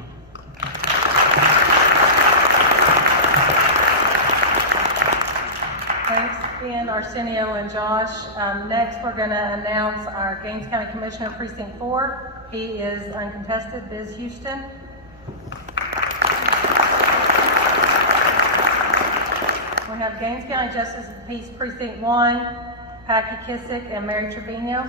Thanks, Ben, Arsenio, and Josh. Next, we're going to announce our Gaines County Commissioner Precinct 4. He is uncontested, Biz Houston. We have Gaines County Justice of the Peace Precinct 1, Packy Kissick and Mary Trevino.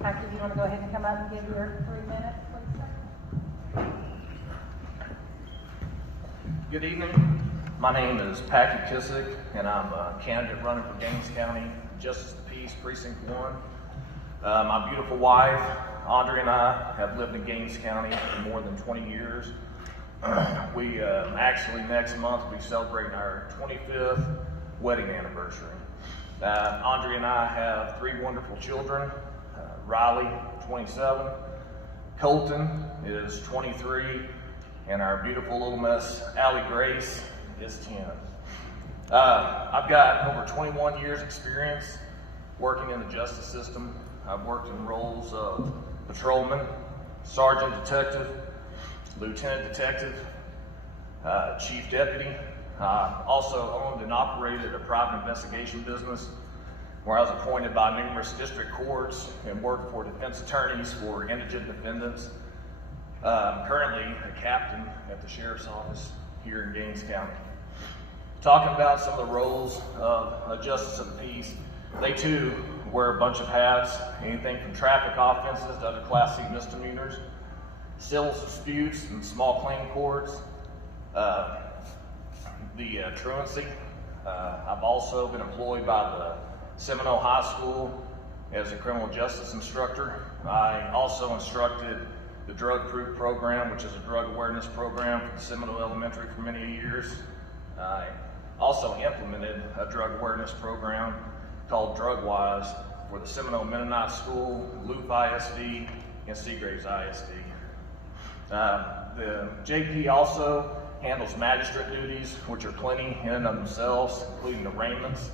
Packy, do you want to go ahead and come up and give your 3 minutes, please, sir? Good evening. My name is Packy Kissick, and I'm a candidate running for Gaines County Justice of the Peace Precinct 1. My beautiful wife, Audrey, and I have lived in Gaines County for more than 20 years. We actually next month we're celebrating our 25th wedding anniversary. Audrey and I have 3 wonderful children. Riley, 27, Colton is 23, and our beautiful little miss, Allie Grace, is 10. I've got over 21 years experience working in the justice system. I've worked in roles of patrolman, sergeant detective, lieutenant detective, chief deputy. Also owned and operated a private investigation business where I was appointed by numerous district courts and worked for defense attorneys for indigent defendants. I'm currently a captain at the sheriff's office here in Gaines County. Talking about some of the roles of a justice of the peace, they too wear a bunch of hats, anything from traffic offenses to other Class C misdemeanors, civil disputes and small claim courts, the truancy. I've also been employed by the Seminole High School as a criminal justice instructor. I also instructed the Drug Proof program, which is a drug awareness program for the Seminole Elementary for many years. I also implemented a drug awareness program called DrugWise for the Seminole Mennonite School, Loop ISD, and Seagraves ISD. The JP also handles magistrate duties, which are plenty in and of themselves, including arraignments,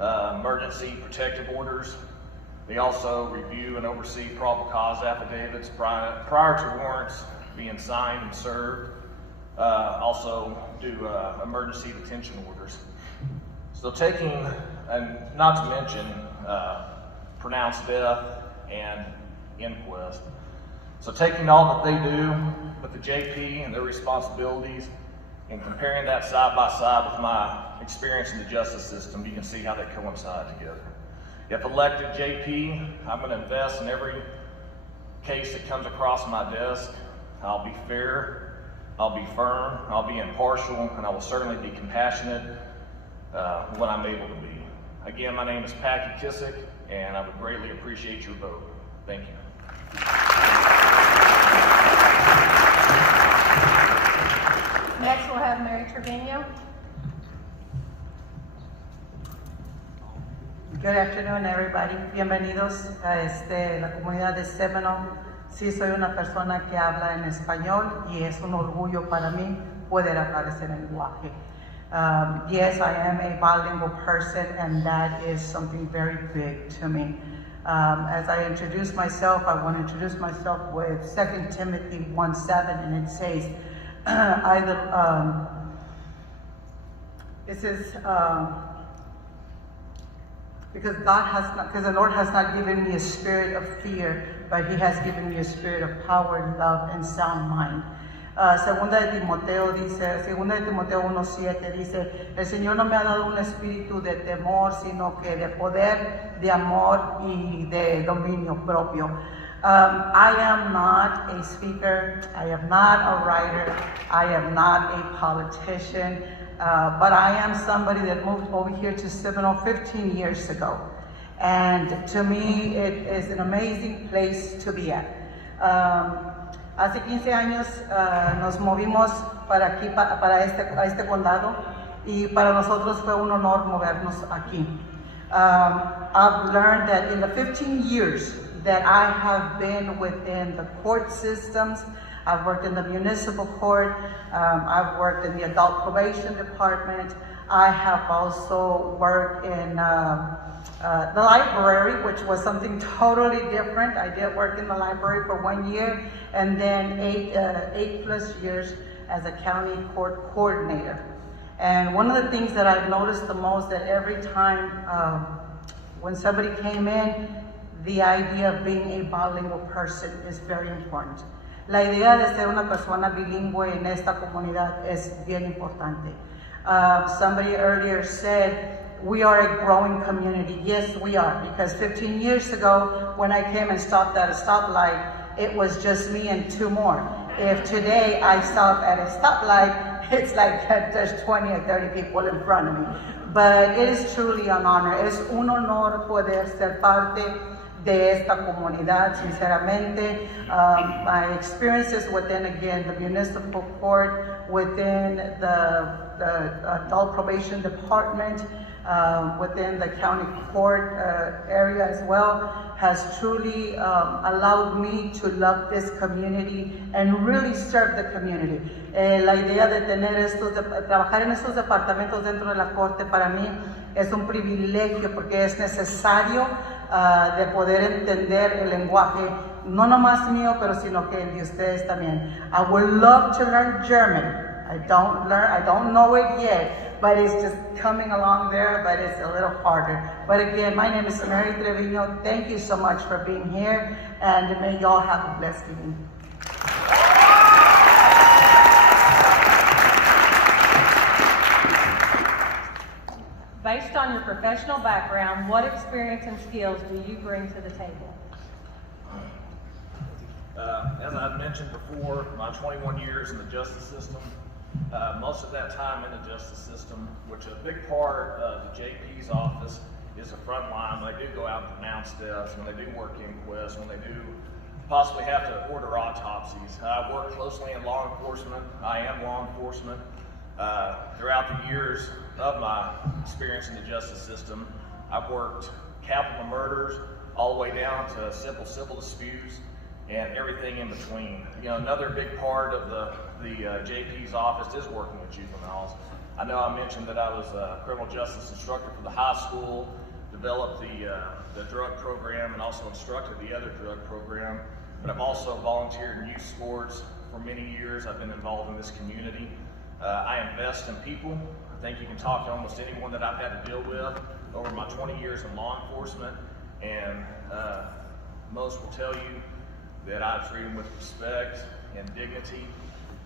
emergency protective orders. They also review and oversee probable cause affidavits prior to warrants being signed and served. Also do emergency detention orders. So taking, and not to mention pronounced death and inquest. So taking all that they do with the JP and their responsibilities And comparing that side by side with my experience in the justice system, you can see how they coincide together. If elected JP, I'm going to invest in every case that comes across my desk. I'll be fair, I'll be firm, I'll be impartial, and I will certainly be compassionate when I'm able to be. Again, my name is Packy Kissick, and I would greatly appreciate your vote. Thank you. Next, we'll have Mary Trevino. Good afternoon, everybody. Bienvenidos a la comunidad de Seminole. Sí, soy una persona que habla en español y es un orgullo para mí poder hablar ese lenguaje. Yes, I am a bilingual person, and that is something very big to me. As I introduce myself, I want to introduce myself with 2 Timothy 1:7, and it says, because the Lord has not given me a spirit of fear, but He has given me a spirit of power, love, and sound mind. Segunda de Timoteo 1:7 dice, el Señor no me ha dado un espíritu de temor, sino que de poder, de amor y de dominio propio. I am not a speaker, I am not a writer, I am not a politician, but I am somebody that moved over here to Seminole 15 years ago. And to me, it is an amazing place to be at. Hace 15 años nos movimos para aquí, para este condado, y para nosotros fue un honor movernos aquí. I've learned that in the 15 years that I have been within the court systems, I've worked in the municipal court, I've worked in the adult probation department, I have also worked in the library, which was something totally different. I did work in the library for 1 year, and then eight plus years as a county court coordinator. And one of the things that I've noticed the most, that every time when somebody came in, the idea of being a bilingual person is very important. La idea de ser una persona bilingüe en esta comunidad es bien importante. Somebody earlier said, we are a growing community. Yes, we are, because 15 years ago, when I came and stopped at a stoplight, it was just me and 2 more. If today I stop at a stoplight, it's like there's 20 or 30 people in front of me. But it is truly an honor. Es un honor poder ser parte de esta comunidad, sinceramente. My experiences within, again, the municipal court, within the adult probation department, within the county court area as well, has truly allowed me to love this community and really serve the community. La idea de trabajar en estos departamentos dentro de la corte para mí es un privilegio, porque es necesario de poder entender el lenguaje, no nomás mío, pero sino que el de ustedes también. I would love to learn German. I don't know it yet, but it's just coming along there, but it's a little harder. But again, my name is Mary Trevino. Thank you so much for being here, and may y'all have a blessed evening. Based on your professional background, what experience and skills do you bring to the table? As I've mentioned before, my 21 years in the justice system, most of that time in the justice system, which a big part of the JP's office is the front line. When they do go out and pronounce deaths, when they do work inquests, when they do possibly have to order autopsies. I work closely in law enforcement. I am law enforcement. Throughout the years of my experience in the justice system, I've worked capital murders all the way down to simple civil disputes and everything in between. You know, another big part of the JP's office is working with juveniles. I know I mentioned that I was a criminal justice instructor for the high school, developed the drug program, and also instructed the other drug program. But I've also volunteered in youth sports for many years. I've been involved in this community. I invest in people. I think you can talk to almost anyone that I've had to deal with over my 20 years in law enforcement, and most will tell you that I treat them with respect and dignity.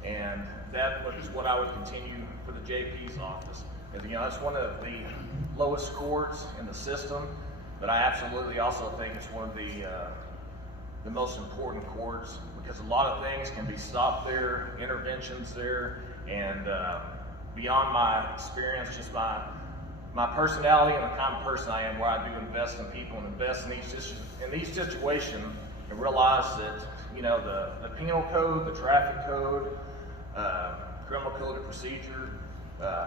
And that is what I would continue for the JP's office. And, you know, it's one of the lowest scores in the system, but I absolutely also think it's one of the most important courts, because a lot of things can be stopped there, interventions there, and beyond my experience, just my personality and the kind of person I am, where I do invest in people and invest in these situations, and realize that, you know, the penal code, the traffic code, criminal code of procedure,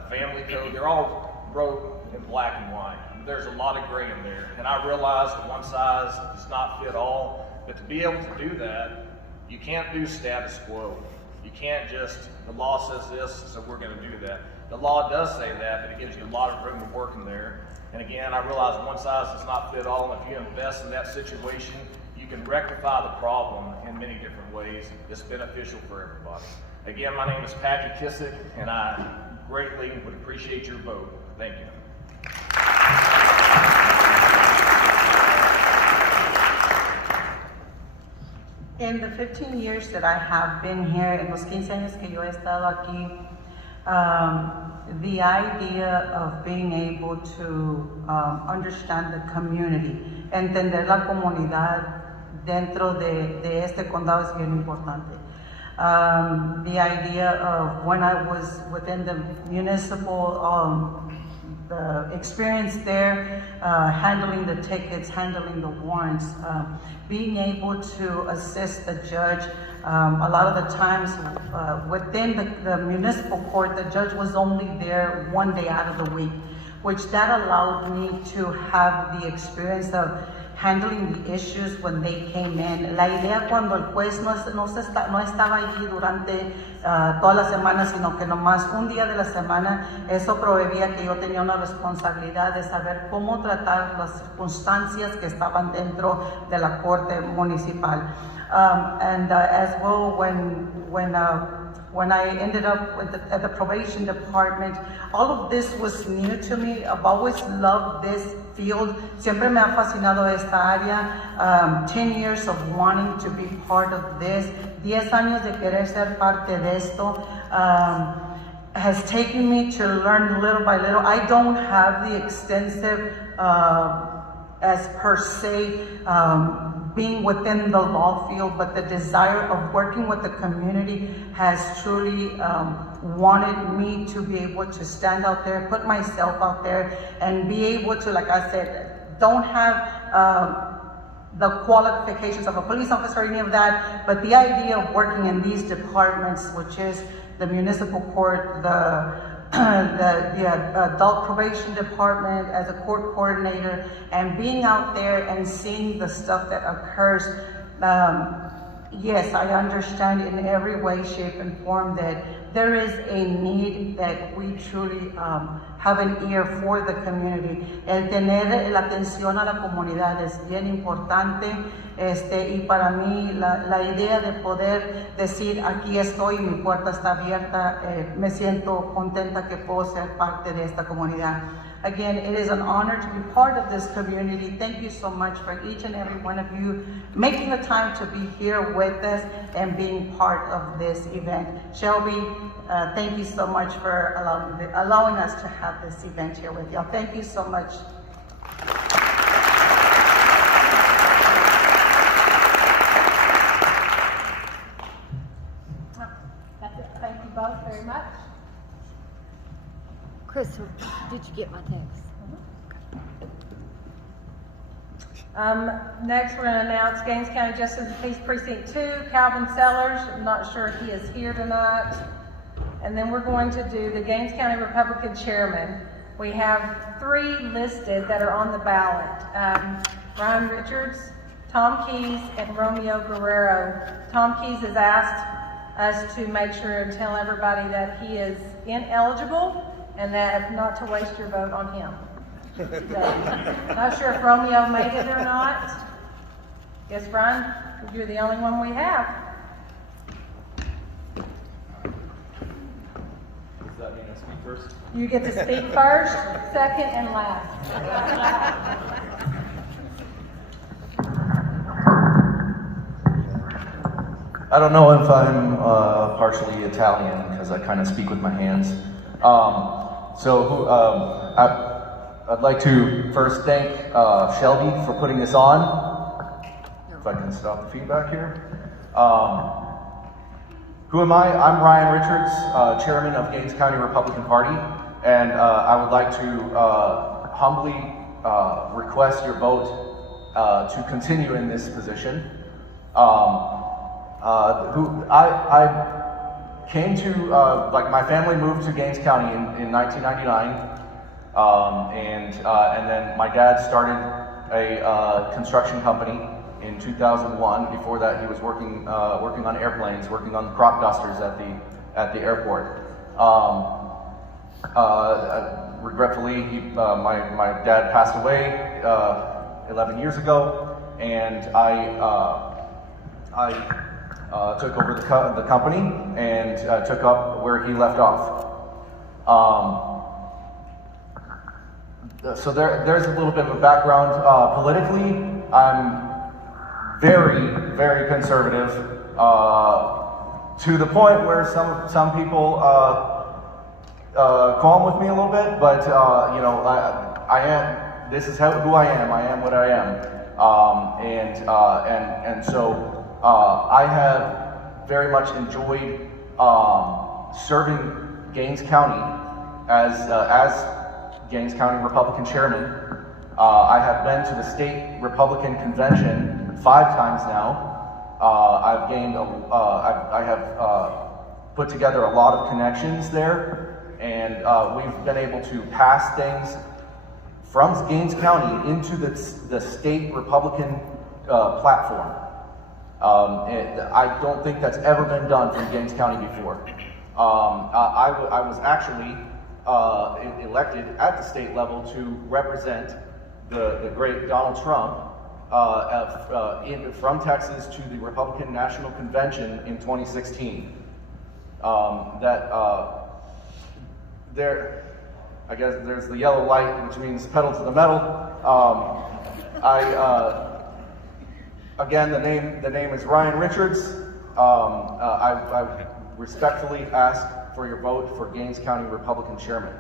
family code, they're all wrote in black and white. There's a lot of gray in there, and I realize that one size does not fit all, but to be able to do that, you can't do status quo. You can't just, the law says this, so we're going to do that. The law does say that, but it gives you a lot of room to work in there. And again, I realize one size does not fit all, and if you invest in that situation, you can rectify the problem in many different ways. It's beneficial for everybody. Again, my name is Patrick Kissick, and I greatly would appreciate your vote. Thank you. In the 15 years that I have been here, en los 15 años que yo he estado aquí, the idea of being able to understand the community, entender la comunidad dentro de este condado es bien importante. The idea of when I was within the municipal the experience there, handling the tickets, handling the warrants, being able to assist the judge. A lot of the times within the municipal court, the judge was only there one day out of the week, which that allowed me to have the experience of handling the issues when they came in. La idea cuando el juez no estaba allí durante toda la semana, sino que nomás un día de la semana, eso proveía que yo tenía una responsabilidad de saber cómo tratar las circunstancias que estaban dentro de la corte municipal. As well, when I ended up at the probation department, all of this was new to me. I've always loved this field. Siempre me ha fascinado esta área. 10 years of wanting to be part of this. 10 años de querer ser parte de esto. Has taken me to learn little by little. I don't have the extensive, as per se, being within the law field, but the desire of working with the community has truly wanted me to be able to stand out there, put myself out there, and be able to, like I said, don't have the qualifications of a police officer or any of that, but the idea of working in these departments, which is the municipal court, the adult probation department, as a court coordinator, and being out there and seeing the stuff that occurs. Yes, I understand in every way, shape, and form that there is a need that we truly have an ear for the community. El tener la atención a la comunidad es bien importante. Y para mí la idea de poder decir aquí estoy, mi puerta está abierta, me siento contenta que puedo ser parte de esta comunidad. Again, it is an honor to be part of this community. Thank you so much for each and every one of you making the time to be here with us and being part of this event. Shelby, thank you so much for allowing us to have this event here with y'all. Thank you so much. Thank you both very much. Chris, did you get my text? Next, we're going to announce Gaines County Justice of the Peace Precinct 2, Calvin Sellers. I'm not sure if he is here tonight. And then we're going to do the Gaines County Republican Chairman. We have 3 listed that are on the ballot. Ryan Richards, Tom Keys, and Romeo Guerrero. Tom Keys has asked us to make sure and tell everybody that he is ineligible and that not to waste your vote on him. So, not sure if Romeo made it or not. Yes, Brian, you're the only one we have. Does that mean I speak first? You get to speak first, second, and last. I don't know if I'm partially Italian because I kind of speak with my hands. I'd like to first thank Shelby for putting this on. If I can stop the feedback here. Who am I? I'm Ryan Richards, Chairman of Gaines County Republican Party, and I would like to humbly request your vote to continue in this position. I came to, my family moved to Gaines County in 1999, and then my dad started a construction company in 2001. Before that, he was working on airplanes, working on crop dusters at the airport. Regretfully, my dad passed away 11 years ago, and I took over the company and took up where he left off. So there's a little bit of a background. Politically, I'm very, very conservative, to the point where some people qualm with me a little bit, but I am. This is who I am. I am what I am, and so I have very much enjoyed serving Gaines County as Gaines County Republican Chairman. I have been to the state Republican convention 5 times now. I have put together a lot of connections there, and we've been able to pass things from Gaines County into the state Republican platform. I don't think that's ever been done from Gaines County before. I was actually elected at the state level to represent the great Donald Trump from Texas to the Republican National Convention in 2016. I guess there's the yellow light, which means pedal to the metal. Again, the name is Ryan Richards. I respectfully ask for your vote for Gaines County Republican Chairman.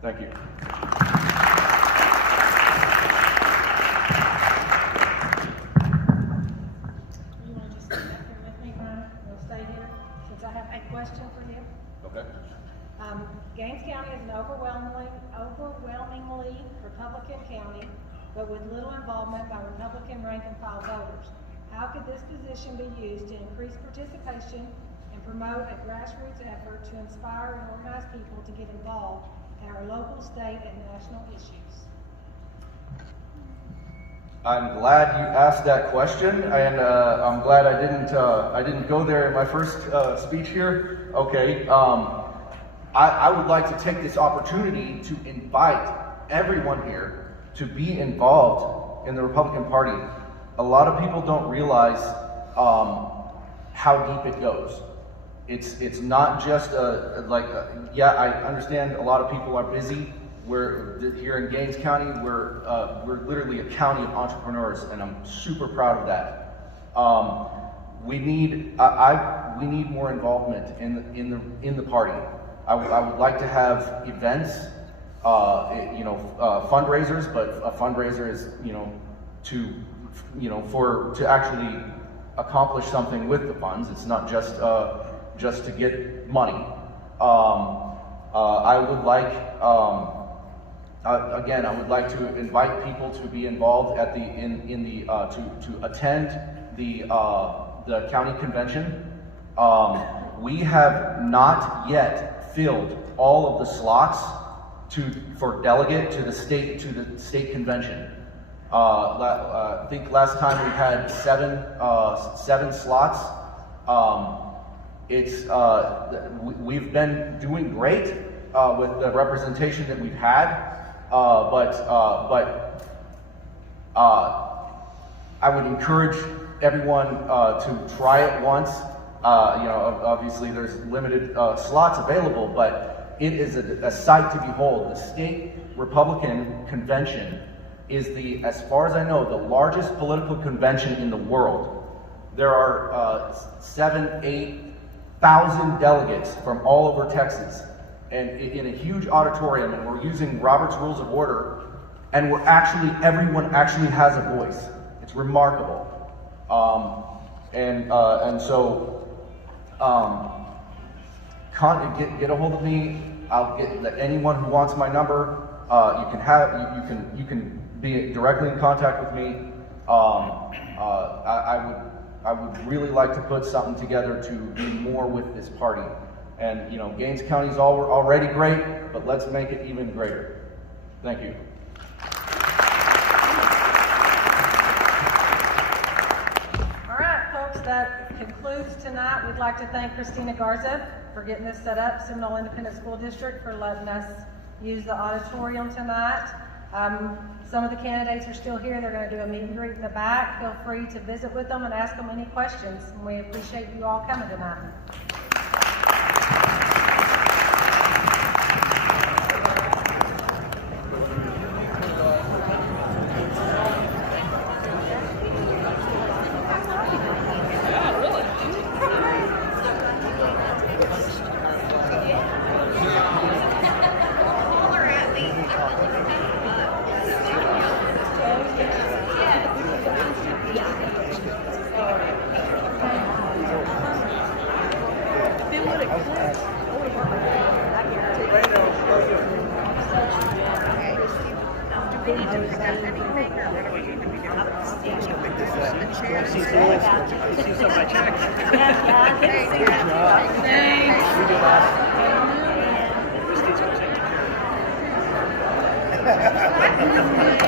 Thank you. You want to just stand up here with me, Ryan? We'll stay here, since I have a question for you. Okay. Gaines County is an overwhelmingly Republican county, but with little involvement by Republican rank-and-file voters. How could this position be used to increase participation and promote a grassroots effort to inspire and organize people to get involved in our local, state, and national issues? I'm glad you asked that question, and I'm glad I didn't go there in my first speech here. Okay, I would like to take this opportunity to invite everyone here to be involved in the Republican Party. A lot of people don't realize how deep it goes. It's not just yeah, I understand a lot of people are busy. We're here in Gaines County. We're literally a county of entrepreneurs, and I'm super proud of that. We need more involvement in the party. I would like to have events, fundraisers, but a fundraiser is to actually accomplish something with the funds. It's not just to get money. I would like. Again, I would like to invite people to be involved at to attend the county convention. We have not yet filled all of the slots for delegate to the state convention. I think last time we had seven slots. We've been doing great with the representation that we've had. But I would encourage everyone to try it once. Obviously there's limited slots available, but it is a sight to behold. The state Republican convention is as far as I know, the largest political convention in the world. there are 7,000-8,000 delegates from all over Texas, and in a huge auditorium, and we're using Robert's Rules of Order, and everyone actually has a voice. It's remarkable. Get a hold of me. I'll get anyone who wants my number. You can be directly in contact with me. I would really like to put something together to do more with this party. And Gaines County's already great, but let's make it even greater. Thank you. All right, folks, that concludes tonight. We'd like to thank Christina Garza for getting this set up, Seminole Independent School District for letting us use the auditorium tonight. Some of the candidates are still here. They're going to do a meet and greet in the back. Feel free to visit with them and ask them any questions. And we appreciate you all coming tonight. Thanks.